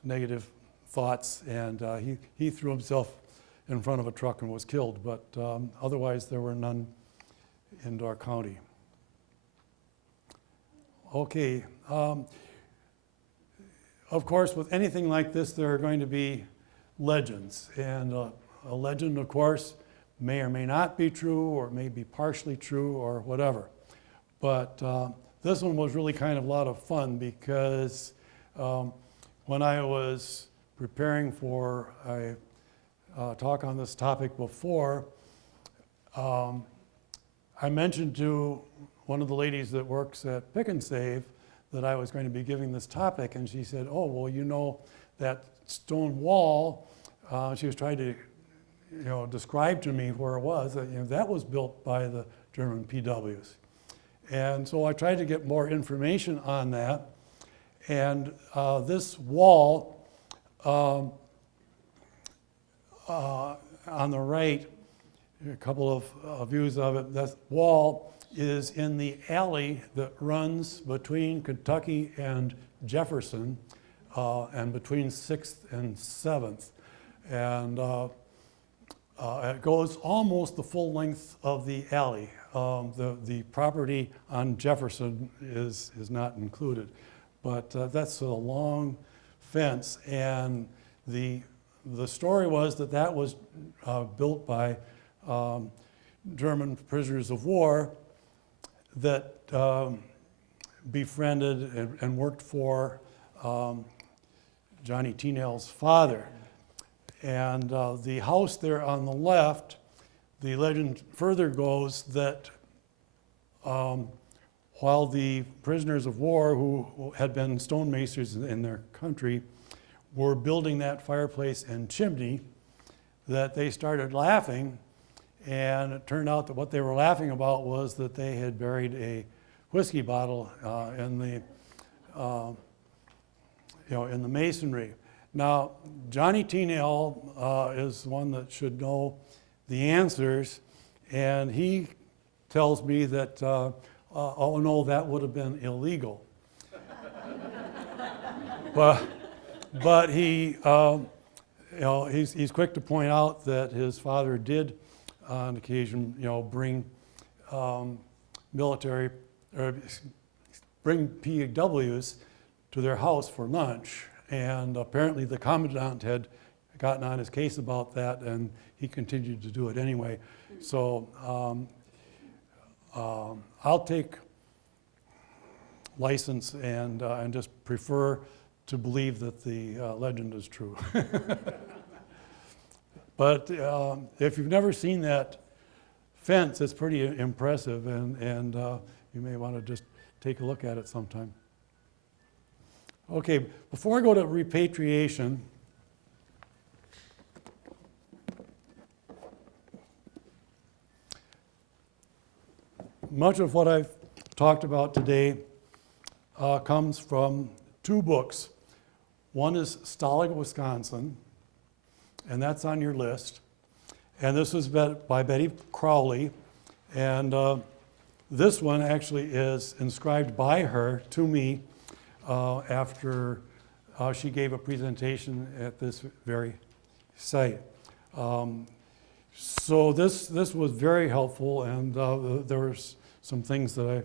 negative thoughts, and he threw himself in front of a truck and was killed, but otherwise there were none in Door County. Okay, of course, with anything like this, there are going to be legends, and a legend, of course, may or may not be true, or may be partially true, or whatever. But this one was really kind of a lot of fun, because when I was preparing for a talk on this topic before, I mentioned to one of the ladies that works at Pick and Save that I was going to be giving this topic, and she said, oh, well, you know, that stone wall, she was trying to, you know, describe to me where it was, that, you know, that was built by the German POWs. And so I tried to get more information on that, and this wall on the right, a couple of views of it, that wall is in the alley that runs between Kentucky and Jefferson, and between 6th and 7th. And it goes almost the full length of the alley. The property on Jefferson is not included. But that's a long fence, and the story was that that was built by German prisoners of war that befriended and worked for Johnny T-Nail's father. And the house there on the left, the legend further goes that while the prisoners of war who had been stonemasons in their country were building that fireplace and chimney, that they started laughing, and it turned out that what they were laughing about was that they had buried a whiskey bottle in the masonry. Now, Johnny T-Nail is one that should know the answers, and he tells me that, oh no, that would have been illegal. But he, he's quick to point out that his father did, on occasion, bring bring POWs to their house for lunch, and apparently the commandant had gotten on his case about that, and he continued to do it anyway. So I'll take license and just prefer to believe that the legend is true. But if you've never seen that fence, it's pretty impressive, and you may want to just take a look at it sometime. Okay, before I go to repatriation, much of what I've talked about today comes from two books. One is Stalag, Wisconsin, and that's on your list. And this was by Betty Crowley. And this one actually is inscribed by her to me after she gave a presentation at this very site. So this was very helpful, and there were some things that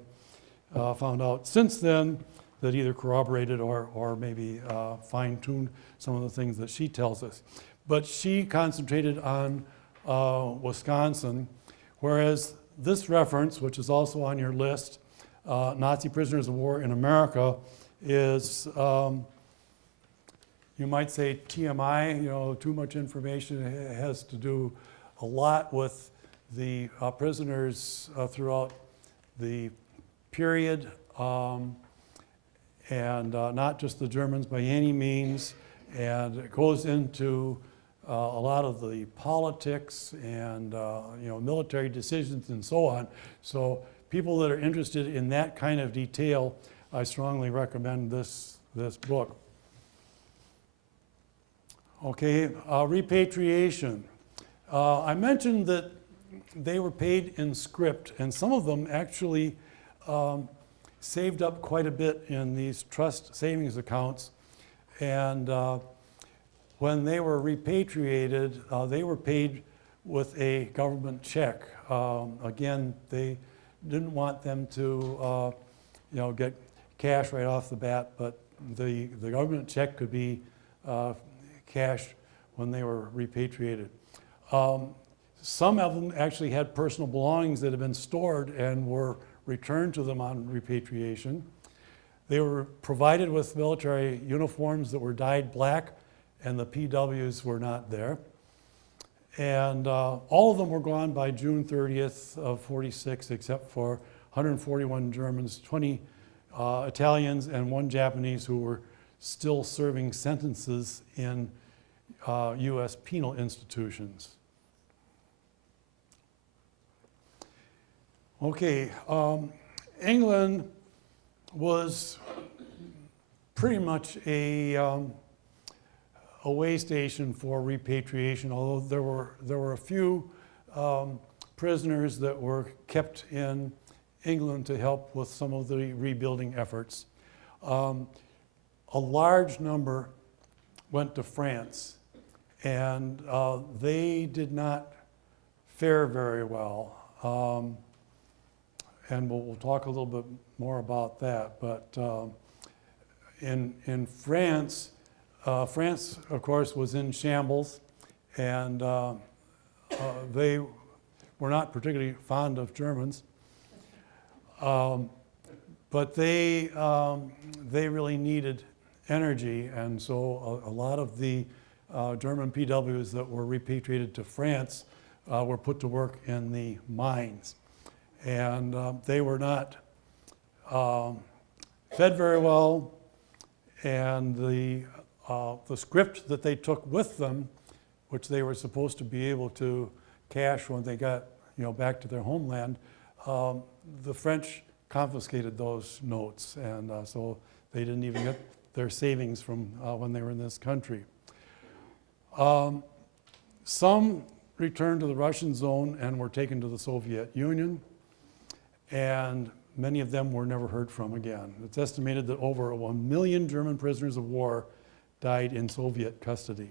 I found out since then that either corroborated or maybe fine-tuned some of the things that she tells us. But she concentrated on Wisconsin, whereas this reference, which is also on your list, Nazi Prisoners of War in America, is, you might say TMI, too much information. It has to do a lot with the prisoners throughout the period, and not just the Germans by any means. And it goes into a lot of the politics and military decisions and so on. So people that are interested in that kind of detail, I strongly recommend this book. Okay, repatriation. I mentioned that they were paid in script, and some of them actually saved up quite a bit in these trust savings accounts. And when they were repatriated, they were paid with a government check. Again, they didn't want them to get cash right off the bat, but the government check could be cash when they were repatriated. Some of them actually had personal belongings that had been stored and were returned to them on repatriation. They were provided with military uniforms that were dyed black, and the PWs were not there. And all of them were gone by June 30th of 46, except for 141 Germans, 20 Italians, and 1 Japanese who were still serving sentences in U.S. penal institutions. Okay, England was pretty much a way station for repatriation, although there were a few prisoners that were kept in England to help with some of the rebuilding efforts. A large number went to France, and they did not fare very well. And we'll talk a little bit more about that. But in France, France, of course, was in shambles, and they were not particularly fond of Germans. But they really needed energy, and so a lot of the German PWs that were repatriated to France were put to work in the mines. And they were not fed very well, and the script that they took with them, which they were supposed to be able to cash when they got back to their homeland, the French confiscated those notes, and so they didn't even get their savings from when they were in this country. Some returned to the Russian zone and were taken to the Soviet Union, and many of them were never heard from again. It's estimated that over 1 million German prisoners of war died in Soviet custody.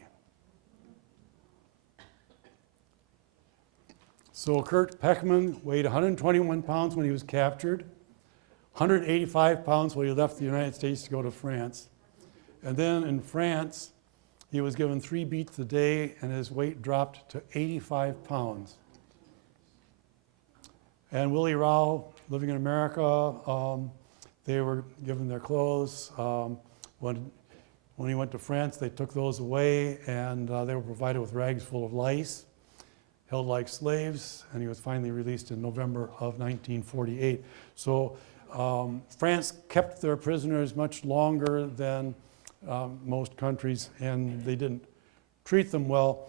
So Kurt Peckman weighed 121 pounds when he was captured, 185 pounds when he left the United States to go to France. And then in France, he was given 3 beats a day, and his weight dropped to 85 pounds. And Willie Rao, living in America, they were given their clothes. When he went to France, they took those away, and they were provided with rags full of lice, held like slaves, and he was finally released in November of 1948. So France kept their prisoners much longer than most countries, and they didn't treat them well.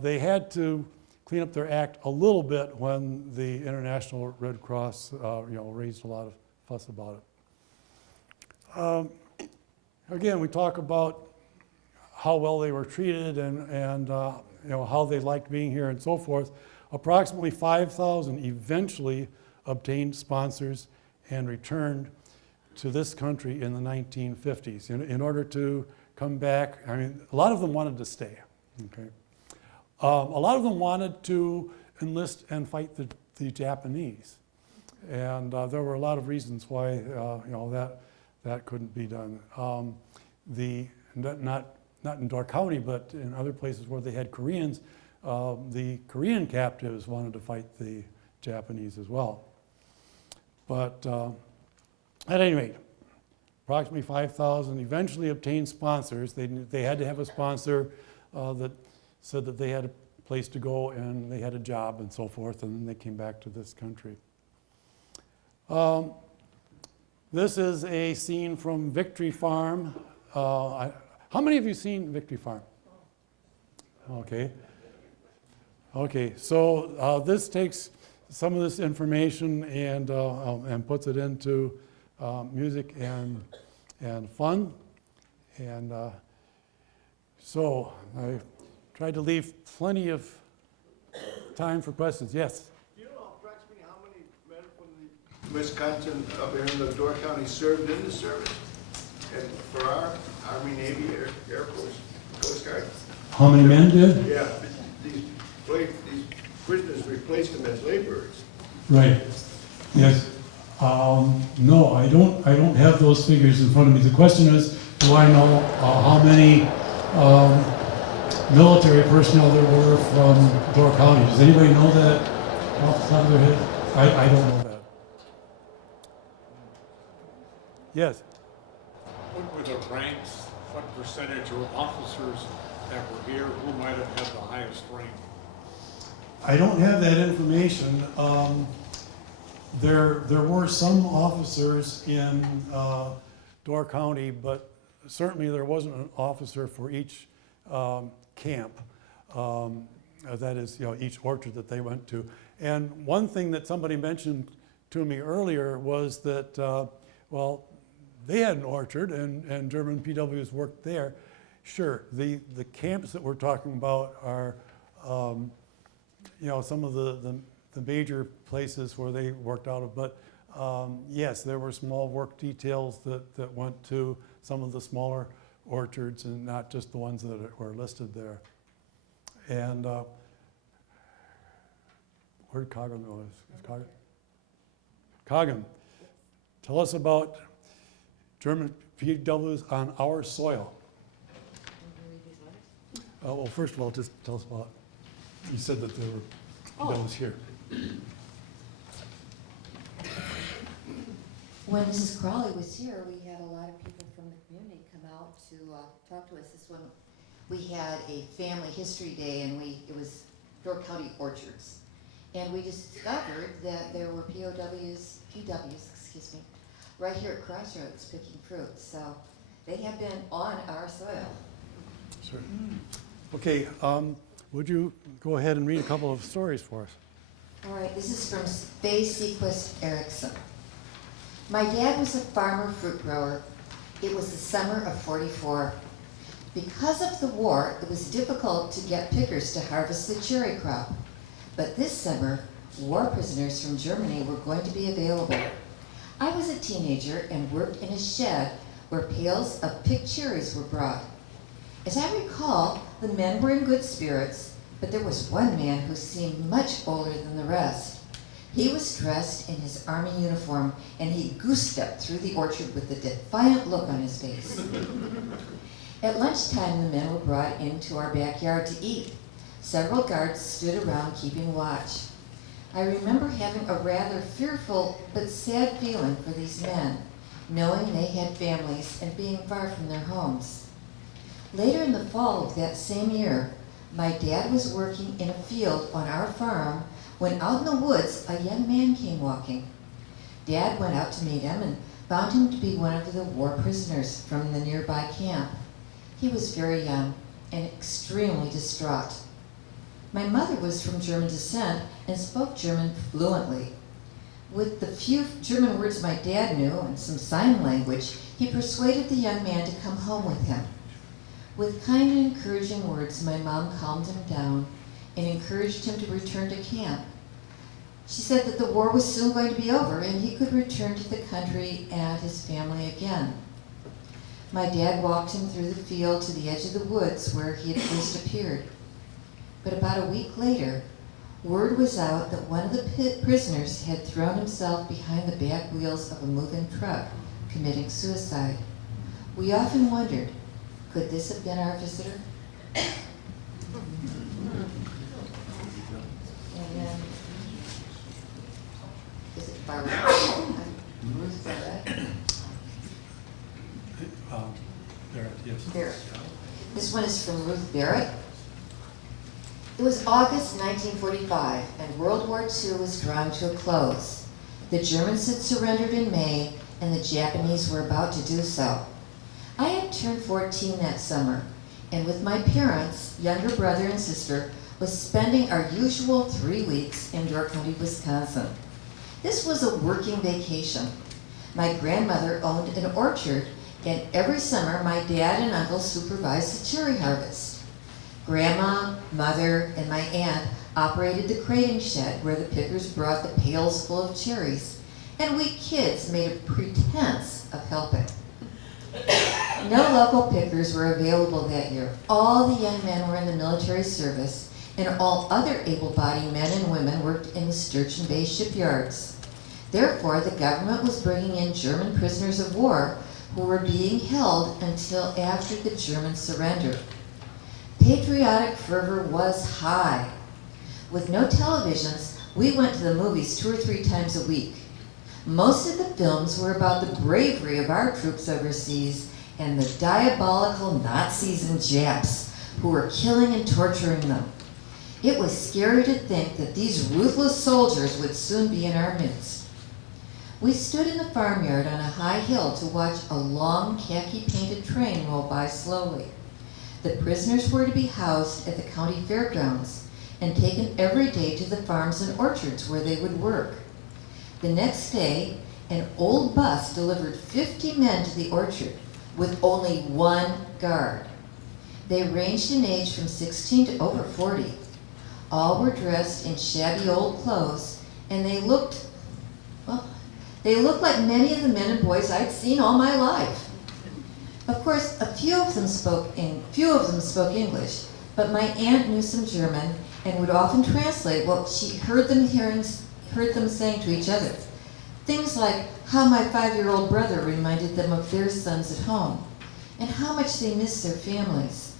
They had to clean up their act a little bit when the International Red Cross, raised a lot of fuss about it. Again, we talk about how well they were treated and how they liked being here and so forth. Approximately 5,000 eventually obtained sponsors and returned to this country in the 1950s in order to come back. I mean, a lot of them wanted to stay. Okay. A lot of them wanted to enlist and fight the Japanese, and there were a lot of reasons why that couldn't be done. Not in Door County, but in other places where they had Koreans, the Korean captives wanted to fight the Japanese as well. But at any rate, approximately 5,000 eventually obtained sponsors. They had to have a sponsor that said that they had a place to go and they had a job and so forth, and then they came back to this country. This is a scene from Victory Farm. How many of you seen Victory Farm? Okay. Okay, so this takes some of this information and puts it into music and fun. And so I tried to leave plenty of time for questions. Yes? Do you know approximately how many men from the Wisconsin up here in the Door County served in the service? And for our Army, Navy, Air Force, Coast Guard? How many men did? Yeah, these prisoners replaced them as laborers. Right. Yes. No, I don't have those figures in front of me. The question is, do I know how many military personnel there were from Door County? Does anybody know that off the top of their head? I don't know that. Yes. What were the ranks, what percentage of officers that were here, who might have had the highest rank? I don't have that information. There were some officers in Door County, but certainly there wasn't an officer for each camp. That is, each orchard that they went to. And one thing that somebody mentioned to me earlier was that, they had an orchard and German POWs worked there. Sure, the camps that we're talking about are, some of the major places where they worked out of, but yes, there were small work details that went to some of the smaller orchards and not just the ones that were listed there. And where did Coggan go? Is Coggan, tell us about German POWs on our soil. Well, first of all, just tell us about, you said that there were POWs here. When Mrs. Crawley was here, we had a lot of people from the community come out to talk to us. This one, we had a family history day, and it was Door County orchards. And we discovered that there were POWs, right here at Crossroads picking fruit. So they have been on our soil. Sure. Okay, would you go ahead and read a couple of stories for us? All right, this is from Faye Sequist Erickson. My dad was a farmer fruit grower. It was the summer of '44. Because of the war, it was difficult to get pickers to harvest the cherry crop. But this summer, war prisoners from Germany were going to be available. I was a teenager and worked in a shed where pails of picked cherries were brought. As I recall, the men were in good spirits, but there was one man who seemed much older than the rest. He was dressed in his army uniform, and he goose-stepped through the orchard with a defiant look on his face. At lunchtime, the men were brought into our backyard to eat. Several guards stood around keeping watch. I remember having a rather fearful but sad feeling for these men, knowing they had families and being far from their homes. Later in the fall of that same year, my dad was working in a field on our farm when out in the woods a young man came walking. Dad went out to meet him and found him to be one of the war prisoners from the nearby camp. He was very young and extremely distraught. My mother was from German descent and spoke German fluently. With the few German words my dad knew and some sign language, he persuaded the young man to come home with him. With kind and encouraging words, my mom calmed him down and encouraged him to return to camp. She said that the war was soon going to be over and he could return to the country and his family again. My dad walked him through the field to the edge of the woods where he had first appeared. But about a week later, word was out that one of the prisoners had thrown himself behind the back wheels of a moving truck, committing suicide. We often wondered, could this have been our visitor? Is it Barrett? Ruth Barrett? There, yes. Barrett. This one is from Ruth Barrett. It was August 1945, and World War II was drawing to a close. The Germans had surrendered in May, and the Japanese were about to do so. I had turned 14 that summer, and with my parents, younger brother and sister, was spending our usual 3 weeks in Door County, Wisconsin. This was a working vacation. My grandmother owned an orchard, and every summer my dad and uncle supervised the cherry harvest. Grandma, mother, and my aunt operated the crating shed where the pickers brought the pails full of cherries, and we kids made a pretense of helping. No local pickers were available that year. All the young men were in the military service, and all other able-bodied men and women worked in the Sturgeon Bay shipyards. Therefore, the government was bringing in German prisoners of war who were being held until after the German surrender. Patriotic fervor was high. With no televisions, we went to the movies 2 or 3 times a week. Most of the films were about the bravery of our troops overseas and the diabolical Nazis and Japs who were killing and torturing them. It was scary to think that these ruthless soldiers would soon be in our midst. We stood in the farmyard on a high hill to watch a long khaki-painted train roll by slowly. The prisoners were to be housed at the county fairgrounds and taken every day to the farms and orchards where they would work. The next day, an old bus delivered 50 men to the orchard with only 1 guard. They ranged in age from 16 to over 40. All were dressed in shabby old clothes, and they looked like many of the men and boys I'd seen all my life. Of course, a few of them spoke English, but my aunt knew some German and would often translate what she heard them saying to each other. Things like how my 5-year-old brother reminded them of their sons at home, and how much they missed their families.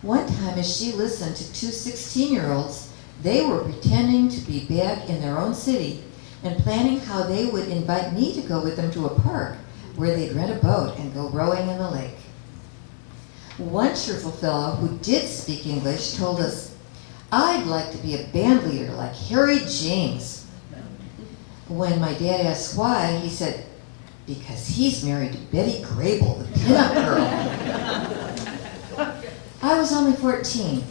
One time, as she listened to 2 16-year-olds, they were pretending to be back in their own city and planning how they would invite me to go with them to a park where they'd rent a boat and go rowing in the lake. One cheerful fellow who did speak English told us, "I'd like to be a band leader like Harry James." When my dad asked why, he said, "Because he's married to Betty Grable, the pinup girl." I was only 14,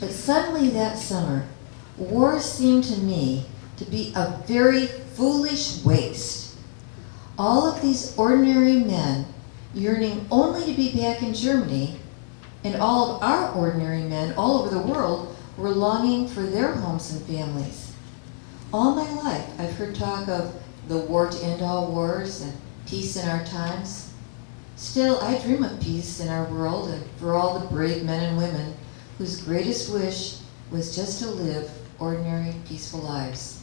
but suddenly that summer, war seemed to me to be a very foolish waste. All of these ordinary men yearning only to be back in Germany, and all of our ordinary men all over the world were longing for their homes and families. All my life, I've heard talk of the war to end all wars and peace in our times. Still, I dream of peace in our world and for all the brave men and women whose greatest wish was just to live ordinary, peaceful lives.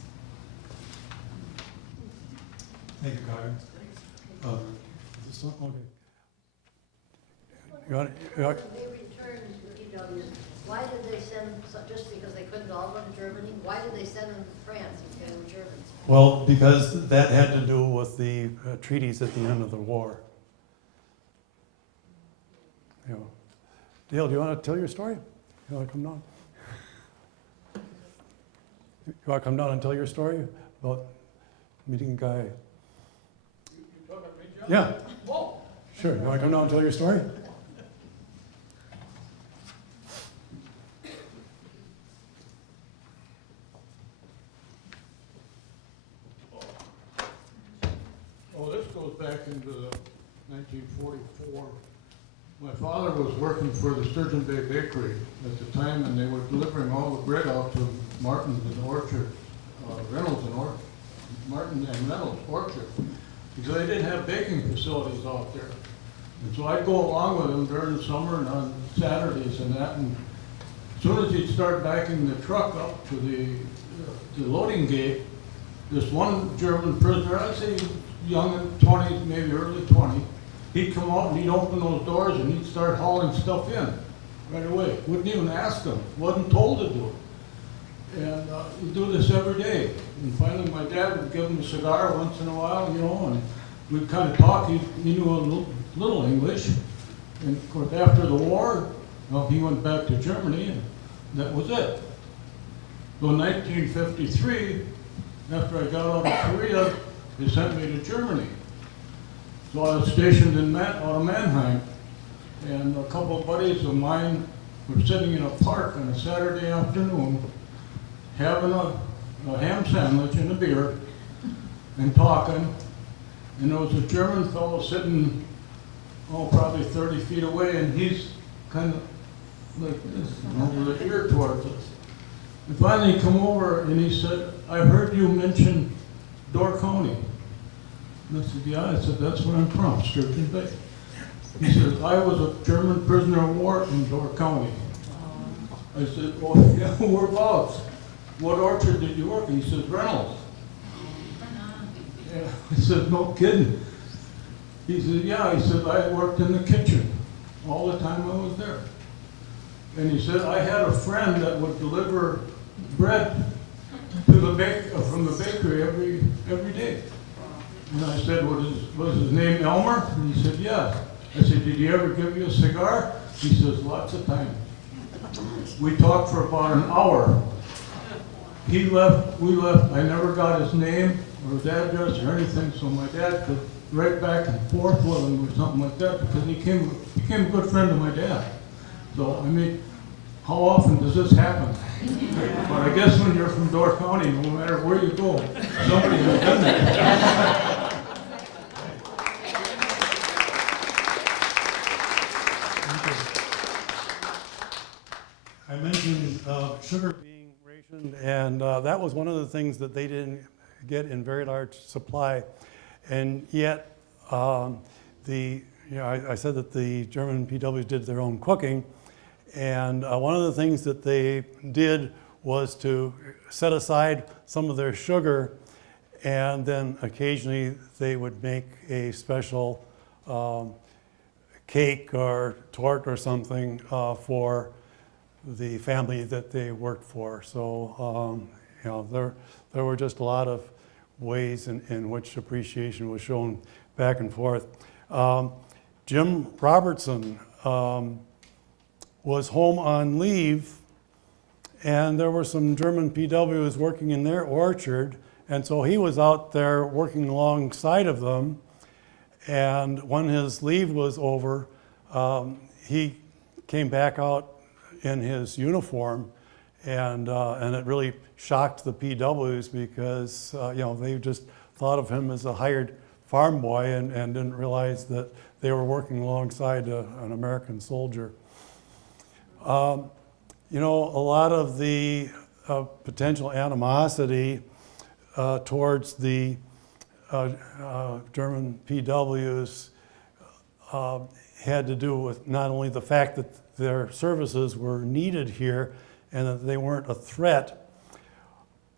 Thank you, Carter. Is this one? Okay. When they returned to POWs, why did they send, just because they couldn't all go to Germany, why did they send them to France if they were Germans? Well, because that had to do with the treaties at the end of the war. You know. Dale, do you want to tell your story? You want to come down? You want to come down and tell your story about meeting a guy? Yeah. Sure. You want to come down and tell your story? goes back into 1944. My father was working for the Sturgeon Bay Bakery at the time, and they were delivering all the bread out to Martin's and Orchard, Reynolds and Martin and Reynolds Orchard, because they didn't have baking facilities out there. And so I'd go along with them during the summer and on Saturdays and that, and as soon as he'd start backing the truck up to the loading gate, this one German prisoner, I'd say young in 20s, maybe early 20s, he'd come out and he'd open those doors and he'd start hauling stuff in right away. Wouldn't even ask them, wasn't told to do it. And he'd do this every day. And finally my dad would give him a cigar once in a while, you know, and we'd kind of talk. He knew a little English. And of course after the war, well, he went back to Germany and that was it. So in 1953, after I got out of Korea, they sent me to Germany. So I was stationed out of Mannheim, and a couple of buddies of mine were sitting in a park on a Saturday afternoon, having a ham sandwich and a beer, and talking, and there was a German fellow sitting, oh, probably 30 feet away, and he's kind of like this, you know, with his ear towards us. And finally he come over and he said, I heard you mention Door County. And I said, yeah. I said, that's where I'm from, Sturgeon Bay. He said, I was a German prisoner of war in Door County. I said, well, yeah, whereabouts? What orchard did you work in? He said, Reynolds. Yeah. I said, no kidding. He said, yeah. He said, I worked in the kitchen all the time I was there. And he said, I had a friend that would deliver bread to the from the bakery every day. And I said, was his name Elmer? And he said, yes. I said, did he ever give you a cigar? He says, lots of times. We talked for about an hour. He left, we left. I never got his name or his address or anything, so my dad could write back and forth with him or something like that, because he became a good friend of my dad. So, I mean, how often does this happen? But I guess when you're from Door County, no matter where you go, somebody has done that. I mentioned sugar being rationed, and that was one of the things that they didn't get in very large supply. And yet, I said that the German POWs did their own cooking, and one of the things that they did was to set aside some of their sugar, and then occasionally they would make a special cake or torte or something for the family that they worked for. So, there were just a lot of ways in which appreciation was shown back and forth. Jim Robertson was home on leave, and there were some German POWs working in their orchard, and so he was out there working alongside of them. And when his leave was over, he came back out in his uniform, and it really shocked the POWs because they just thought of him as a hired farm boy and didn't realize that they were working alongside an American soldier. A lot of the potential animosity towards the German POWs had to do with not only the fact that their services were needed here and that they weren't a threat,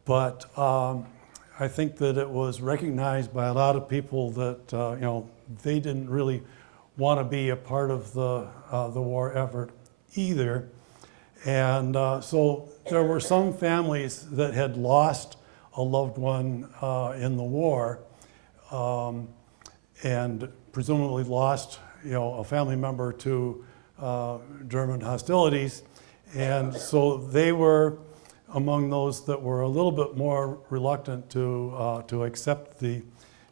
but I think that it was recognized by a lot of people that they didn't really want to be a part of the war effort either. And so there were some families that had lost a loved one in the war, and presumably lost a family member to German hostilities. And so they were among those that were a little bit more reluctant to accept the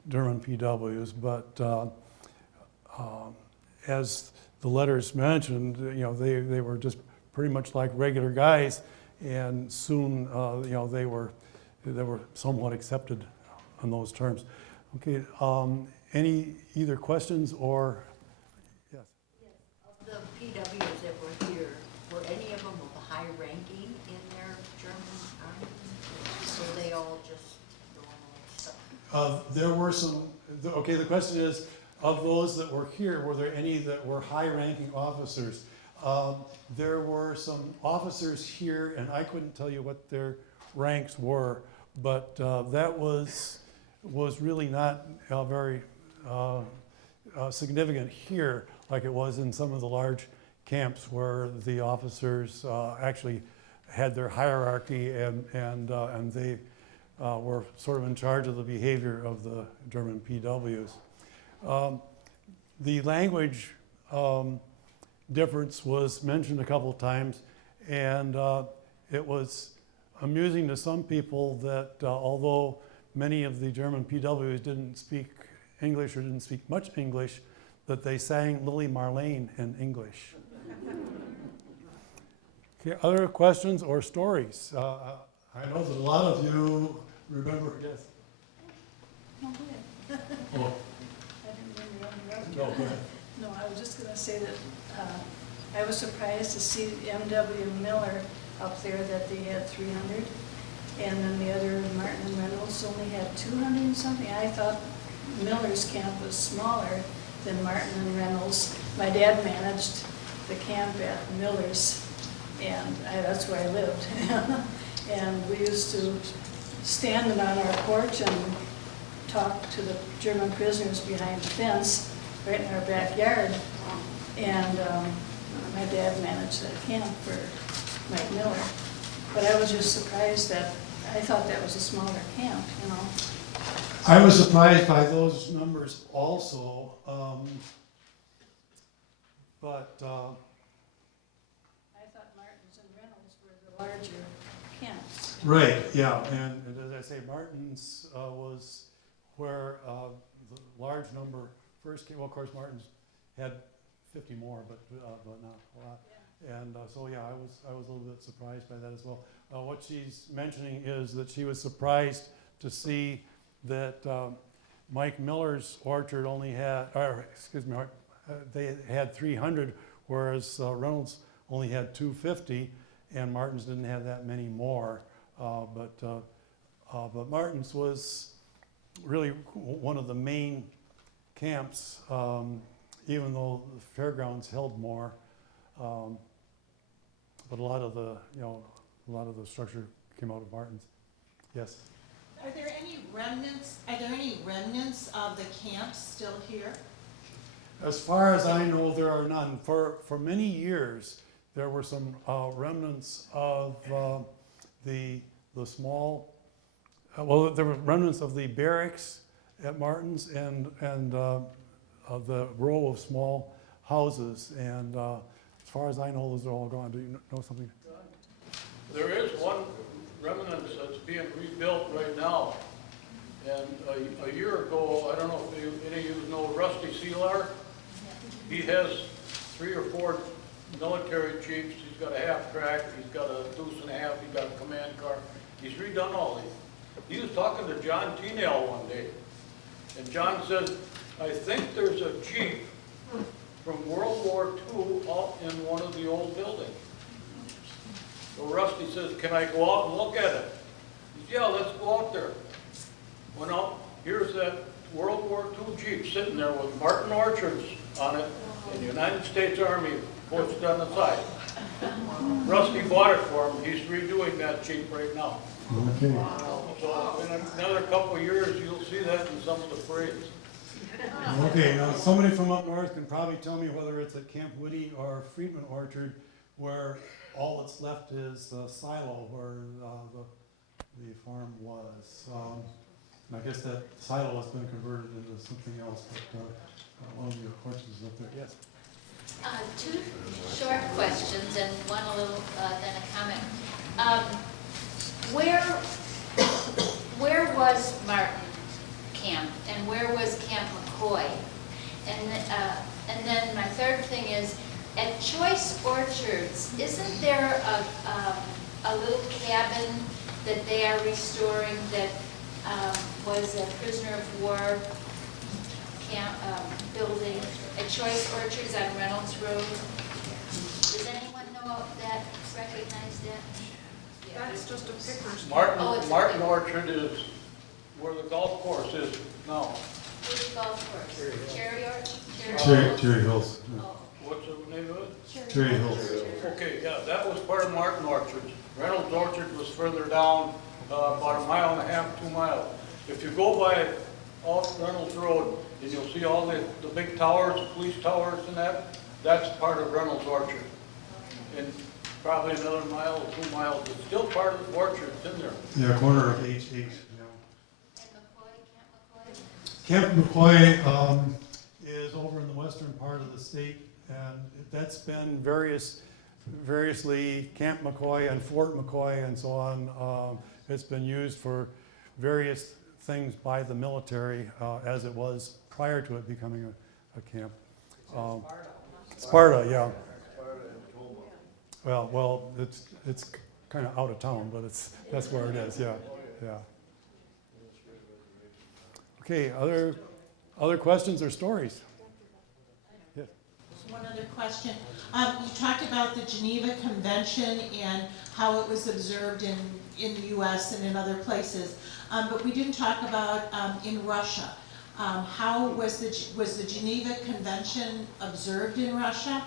German POWs. But as the letters mentioned, they were just pretty much like regular guys, and soon they were somewhat accepted on those terms. Okay, Any either questions or, yes? Of the PWs that were here, were any of them of high ranking in their German army? Or were they all just normal stuff? There were some, okay, the question is, of those that were here, were there any that were high-ranking officers? There were some officers here, and I couldn't tell you what their ranks were, but that was really not very significant here, like it was in some of the large camps where the officers actually had their hierarchy and they were sort of in charge of the behavior of the German PWs. The language difference was mentioned a couple of times, and it was amusing to some people that although many of the German PWs didn't speak English or didn't speak much English, that they sang Lily Marlene in English. Okay, other questions or stories? I know that a lot of you remember, yes? No, go ahead. Oh, I didn't mean to interrupt you. no, go ahead. No, I was just gonna say that I was surprised to see M.W. Miller up there, that they had 300, and then the other, Martin and Reynolds, only had 200 and something. I thought Miller's camp was smaller than Martin and Reynolds. My dad managed the camp at Miller's, and that's where I lived. And we used to stand on our porch and talk to the German prisoners behind the fence, right in our backyard. And my dad managed that camp for Mike Miller. But I was just surprised that, I thought that was a smaller camp, you know. I was surprised by those numbers also, but I thought Martin's and Reynolds were the larger camps. right, yeah, and as I say, Martin's was where the large number first came. Well, of course, Martin's had 50 more, but not a lot. Yeah. And so yeah, I was a little bit surprised by that as well. What she's mentioning is that she was surprised to see that Mike Miller's orchard only had, or excuse me, they had 300, whereas Reynolds only had 250, and Martin's didn't have that many more. But Martin's was really one of the main camps, even though the fairgrounds held more. But a lot of the, structure came out of Martin's. Yes. Are there any remnants of the camps still here? As far as I know, there are none. For many years, there were some remnants of the small. There were remnants of the barracks at Martin's and of the row of small houses. And as far as I know, those are all gone. Do you know something? There is one remnant that's being rebuilt right now. And a year ago, I don't know if any of you know Rusty Sealar. He has 3 or 4 military jeeps. He's got a half track, he's got a deuce and a half, he's got a command car. He's redone all these. He was talking to John Teenale one day. And John says, I think there's a jeep from World War II out in one of the old buildings. So Rusty says, can I go out and look at it? He says, yeah, let's go out there. Went out, here's that World War II Jeep sitting there with Martin Orchards on it and the United States Army posted on the side. Rusty bought it for him. He's redoing that Jeep right now. Okay. So in another couple of years, you'll see that in some of the parades. Okay, now somebody from up north can probably tell me whether it's at Camp Woody or Friedman Orchard, where all that's left is a silo where the farm was. And I guess that silo has been converted into something else, but one of the questions is up there. Yes. 2 short questions and one a little, then a comment. Where was Martin Camp and where was Camp McCoy? And then my third thing is, at Choice Orchards, isn't there a little cabin that they are restoring that was a prisoner of war camp, building at Choice Orchards on Reynolds Road. Does anyone know that, recognize that? That's just a picker's. Oh, it's a Martin big- Orchard is where the golf course is now. Where's the golf course? Cherry Orchard? Cherry Hills. Oh, What's the name of it? Cherry Hills. Okay, yeah, that was part of Martin Orchard. Reynolds Orchard was further down, about 1.5 miles, 2 miles. If you go by off Reynolds Road, and you'll see all the big towers, the police towers and that's part of Reynolds Orchard. And probably another 1 mile or 2 miles, it's still part of the orchard, it's in there. Yeah, corner of H. and McCoy, Camp McCoy? Camp McCoy is over in the western part of the state, and that's been variously Camp McCoy and Fort McCoy and so on. It's been used for various things by the military as it was prior to it becoming a camp. Sparta, yeah. Well, it's kind of out of town, but that's where it is. Yeah. Okay, other questions or stories? Yes. One other question. You talked about the Geneva Convention and how it was observed in the U.S. and in other places, but we didn't talk about in Russia. How was the Geneva Convention observed in Russia?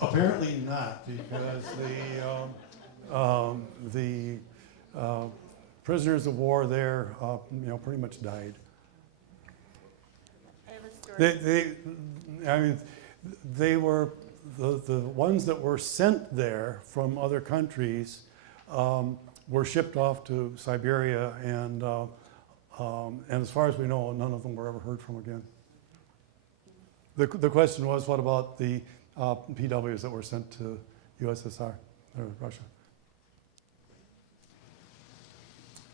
Apparently not, because the prisoners of war there, pretty much died. I have a story. They were the ones that were sent there from other countries were shipped off to Siberia, and as far as we know, none of them were ever heard from again. The question was, what about the PWs that were sent to USSR or Russia?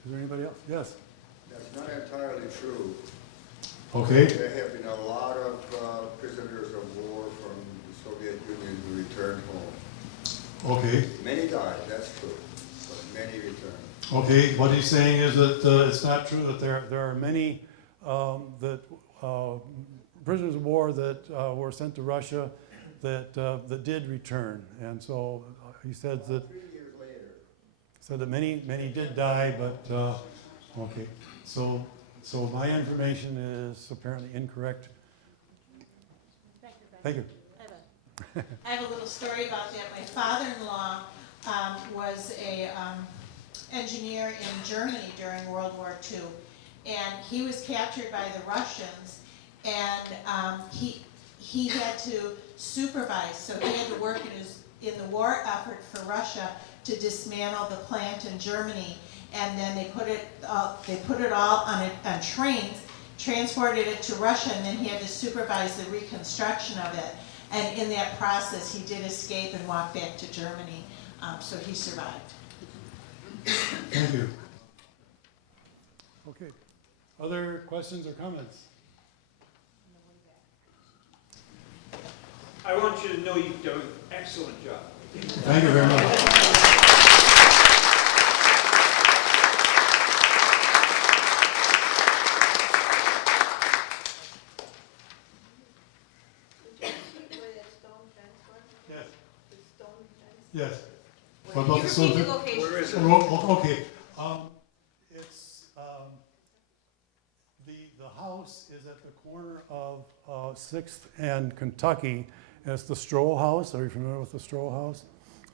Is there anybody else? Yes. That's not entirely true. Okay. There have been a lot of prisoners of war from the Soviet Union who returned home. Okay. Many died, that's true, but many returned. Okay. What he's saying is that it's not true that there are many prisoners of war that were sent to Russia that did return, and so he said that. 3 years later. Said that many did die, but okay. So my information is apparently incorrect. Thank you. I have a little story about that. My father-in-law was a engineer in Germany during World War II, and he was captured by the Russians, and he had to supervise, so he had to work in the war effort for Russia to dismantle the plant in Germany, and then they put it all on trains, transported it to Russia, and then he had to supervise the reconstruction of it. And in that process, he did escape and walk back to Germany, so he survived. Thank you. Okay. Other questions or comments? I want you to know you've done an excellent job. Thank you very much. Yes. What about the stone fence? Where is it? Okay. It's the house is at the corner of 6th and Kentucky. And it's the Stroh House. Are you familiar with the Stroh House?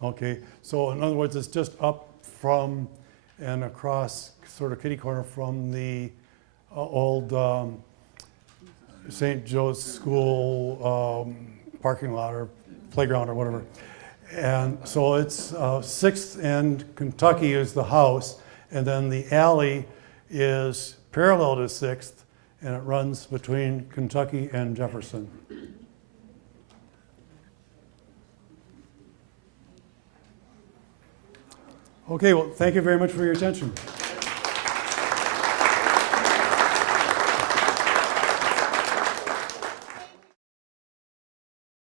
Okay. So in other words, it's just up from and across, sort of kitty corner from the old St. Joe's School parking lot or playground or whatever. And so it's 6th and Kentucky is the house, and then the alley is parallel to 6th, and it runs between Kentucky and Jefferson. Okay, well, thank you very much for your attention.